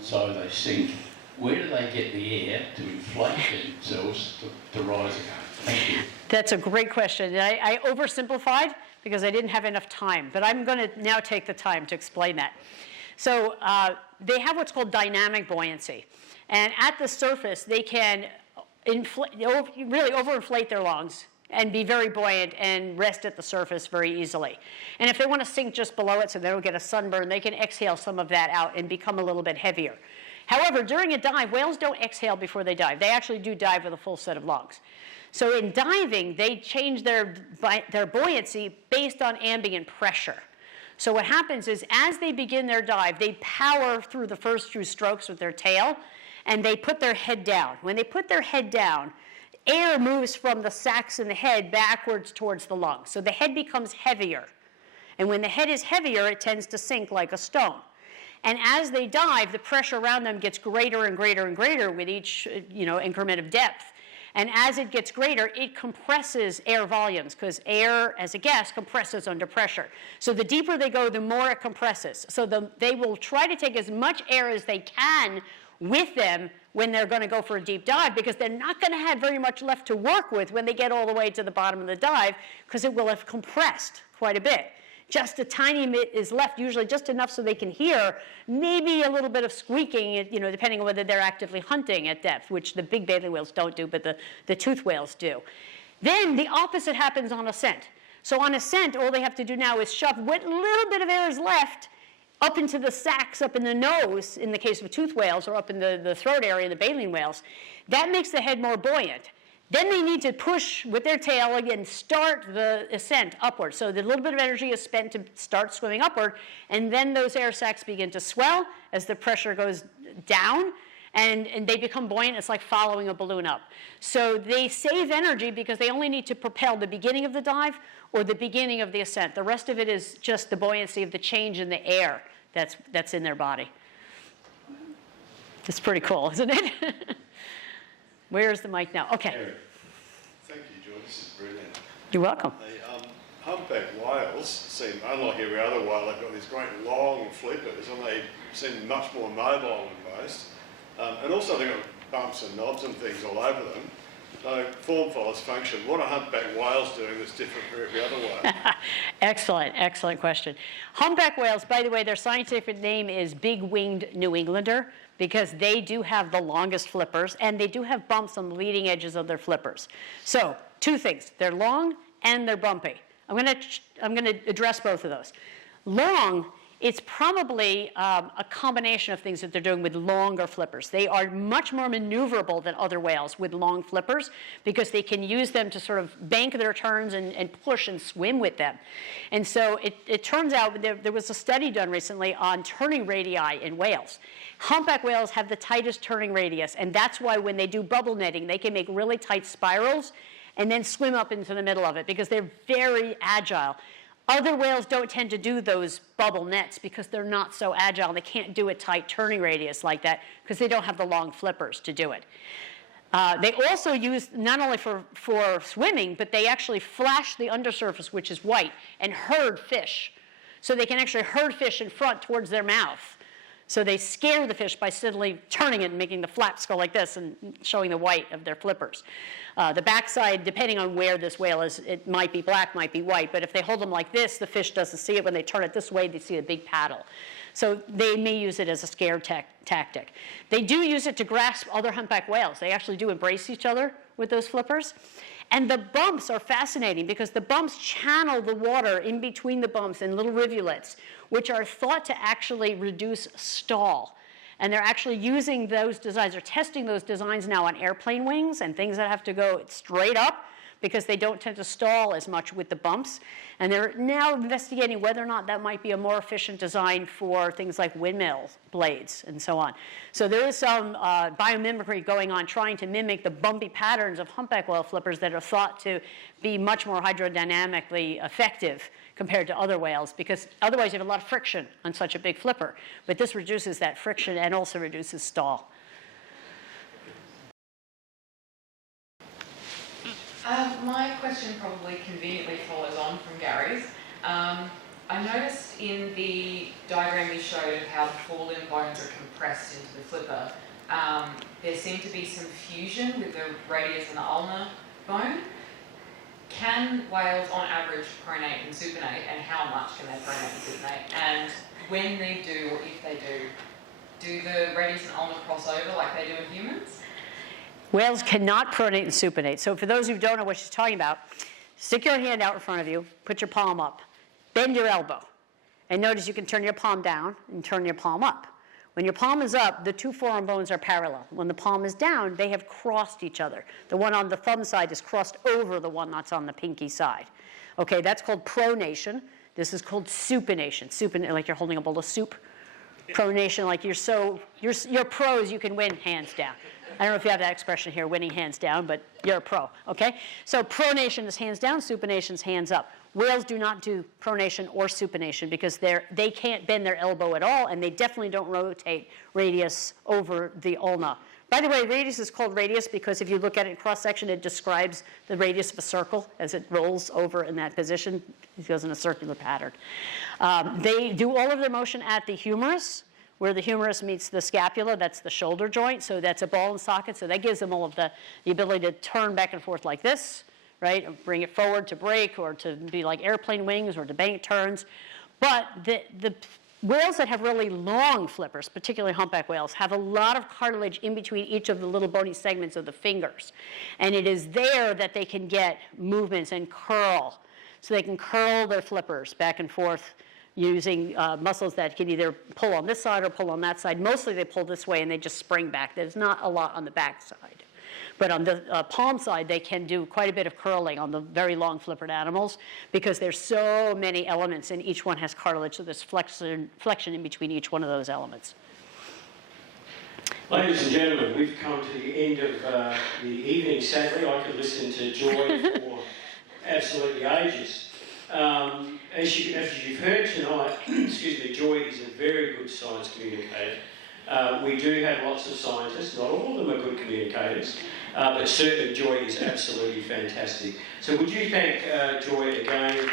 so they sink. Where do they get the air to inflate themselves to rise again? Thank you. That's a great question. I oversimplified because I didn't have enough time, but I'm going to now take the time to explain that. So they have what's called dynamic buoyancy. And at the surface, they can really overinflate their lungs and be very buoyant and rest at the surface very easily. And if they want to sink just below it so they don't get a sunburn, they can exhale some of that out and become a little bit heavier. However, during a dive, whales don't exhale before they dive. They actually do dive with a full set of lungs. So in diving, they change their buoyancy based on ambient pressure. So what happens is as they begin their dive, they power through the first few strokes with their tail, and they put their head down. When they put their head down, air moves from the sacs in the head backwards towards the lungs. So the head becomes heavier. And when the head is heavier, it tends to sink like a stone. And as they dive, the pressure around them gets greater and greater and greater with each increment of depth. And as it gets greater, it compresses air volumes because air, as a gas, compresses under pressure. So the deeper they go, the more it compresses. So they will try to take as much air as they can with them when they're going to go for a deep dive, because they're not going to have very much left to work with when they get all the way to the bottom of the dive, because it will have compressed quite a bit. Just a tiny bit is left, usually just enough so they can hear, maybe a little bit of squeaking, you know, depending on whether they're actively hunting at depth, which the big baleen whales don't do, but the toothed whales do. Then the opposite happens on ascent. So on ascent, all they have to do now is shove what little bit of air is left up into the sacs, up in the nose, in the case of toothed whales, or up in the throat area, the baleen whales. That makes the head more buoyant. Then they need to push with their tail again, start the ascent upward. So the little bit of energy is spent to start swimming upward, and then those air sacs begin to swell as the pressure goes down, and they become buoyant. It's like following a balloon up. So they save energy because they only need to propel the beginning of the dive or the beginning of the ascent. The rest of it is just the buoyancy of the change in the air that's in their body. It's pretty cool, isn't it? Where's the mic now? Okay. Thank you, George. This is brilliant. You're welcome. The humpback whales seem, unlike every other whale, they've got these great long flippers, and they seem much more mobile than most. And also they've got bumps and knobs and things all over them. So form follows function. What are humpback whales doing that's different from every other whale? Excellent, excellent question. Humpback whales, by the way, their scientific name is big-winged New Englander, because they do have the longest flippers, and they do have bumps on the leading edges of their flippers. So, two things. They're long and they're bumpy. I'm going to address both of those. Long, it's probably a combination of things that they're doing with longer flippers. They are much more maneuverable than other whales with long flippers, because they can use them to sort of bank their turns and push and swim with them. And so it turns out there was a study done recently on turning radii in whales. Humpback whales have the tightest turning radius, and that's why when they do bubble netting, they can make really tight spirals and then swim up into the middle of it, because they're very agile. Other whales don't tend to do those bubble nets because they're not so agile. They can't do a tight turning radius like that because they don't have the long flippers to do it. They also use, not only for swimming, but they actually flash the undersurface, which is white, and herd fish. So they can actually herd fish in front towards their mouth. So they scare the fish by suddenly turning it and making the flaps go like this and showing the white of their flippers. The backside, depending on where this whale is, it might be black, might be white, but if they hold them like this, the fish doesn't see it. When they turn it this way, they see a big paddle. So they may use it as a scare tactic. They do use it to grasp other humpback whales. They actually do embrace each other with those flippers. And the bumps are fascinating because the bumps channel the water in between the bumps in little rivulets, which are thought to actually reduce stall. And they're actually using those designs, or testing those designs now on airplane wings and things that have to go straight up because they don't tend to stall as much with the bumps. And they're now investigating whether or not that might be a more efficient design for things like windmill blades and so on. So there is some biomimicry going on trying to mimic the bumpy patterns of humpback whale flippers that are thought to be much more hydrodynamically effective compared to other whales, because otherwise you have a lot of friction on such a big flipper. But this reduces that friction and also reduces stall. My question probably conveniently follows on from Gary's. I noticed in the diagram you showed of how the forelimb bones are compressed into the flipper, there seemed to be some fusion with the radius and the ulnar bone. Can whales on average pronate and supinate, and how much can they pronate and supinate? And when they do, or if they do the radius and ulnar cross over like they do in humans? Whales cannot pronate and supinate. So for those who don't know what she's talking about, stick your hand out in front of you, put your palm up, bend your elbow, and notice you can turn your palm down and turn your palm up. When your palm is up, the two forearm bones are parallel. When the palm is down, they have crossed each other. The one on the thumb side is crossed over the one that's on the pinky side. Okay, that's called pronation. This is called supination. Supin, like you're holding a bowl of soup. Pronation, like you're pros, you can win hands down. I don't know if you have that expression here, winning hands down, but you're a pro, okay? So pronation is hands down, supination is hands up. Whales do not do pronation or supination because they can't bend their elbow at all, and they definitely don't rotate radius over the ulna. By the way, radius is called radius because if you look at it in cross-section, it describes the radius of a circle as it rolls over in that position. It goes in a circular pattern. They do all of their motion at the humerus, where the humerus meets the scapula, that's the shoulder joint, so that's a ball and socket, so that gives them all of the ability to turn back and forth like this, right? Or bring it forward to brake, or to be like airplane wings, or to bank turns. But the whales that have really long flippers, particularly humpback whales, have a lot of cartilage in between each of the little bony segments of the fingers. And it is there that they can get movements and curl. So they can curl their flippers back and forth using muscles that can either pull on this side or pull on that side. Mostly they pull this way and they just spring back. There's not a lot on the back side. But on the palm side, they can do quite a bit of curling on the very long flippered animals because there's so many elements and each one has cartilage, so there's flexion in between each one of those elements. Ladies and gentlemen, we've come to the end of the evening. Sadly, I could listen to Joy for absolutely ages. As you've heard tonight, excuse me, Joy is a very good science communicator. We do have lots of scientists, not all of them are good communicators, but certainly Joy is absolutely fantastic. So would you thank Joy again?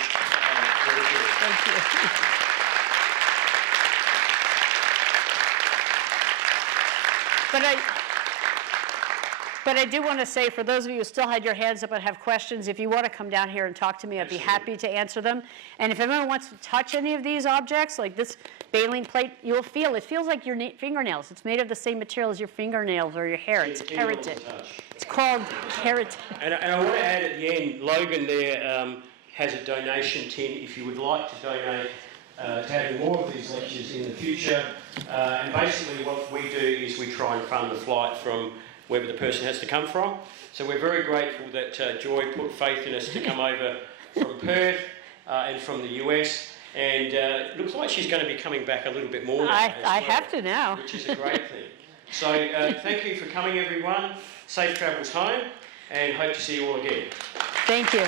Thank you. But I do want to say, for those of you who still had your hands up and have questions, if you want to come down here and talk to me, I'd be happy to answer them. And if anyone wants to touch any of these objects, like this baleen plate, it feels like your fingernails. It's made of the same material as your fingernails or your hair. It's keratin. It's called keratin. And I want to add at the end, Logan there has a donation tin if you would like to donate to having more of these lectures in the future. And basically what we do is we try and fund the flight from wherever the person has to come from. So we're very grateful that Joy put faith in us to come over from Perth and from the US. And it looks like she's going to be coming back a little bit more now. I have to now. Which is a great thing. So thank you for coming, everyone. Safe travels home, and hope to see you all again. Thank you.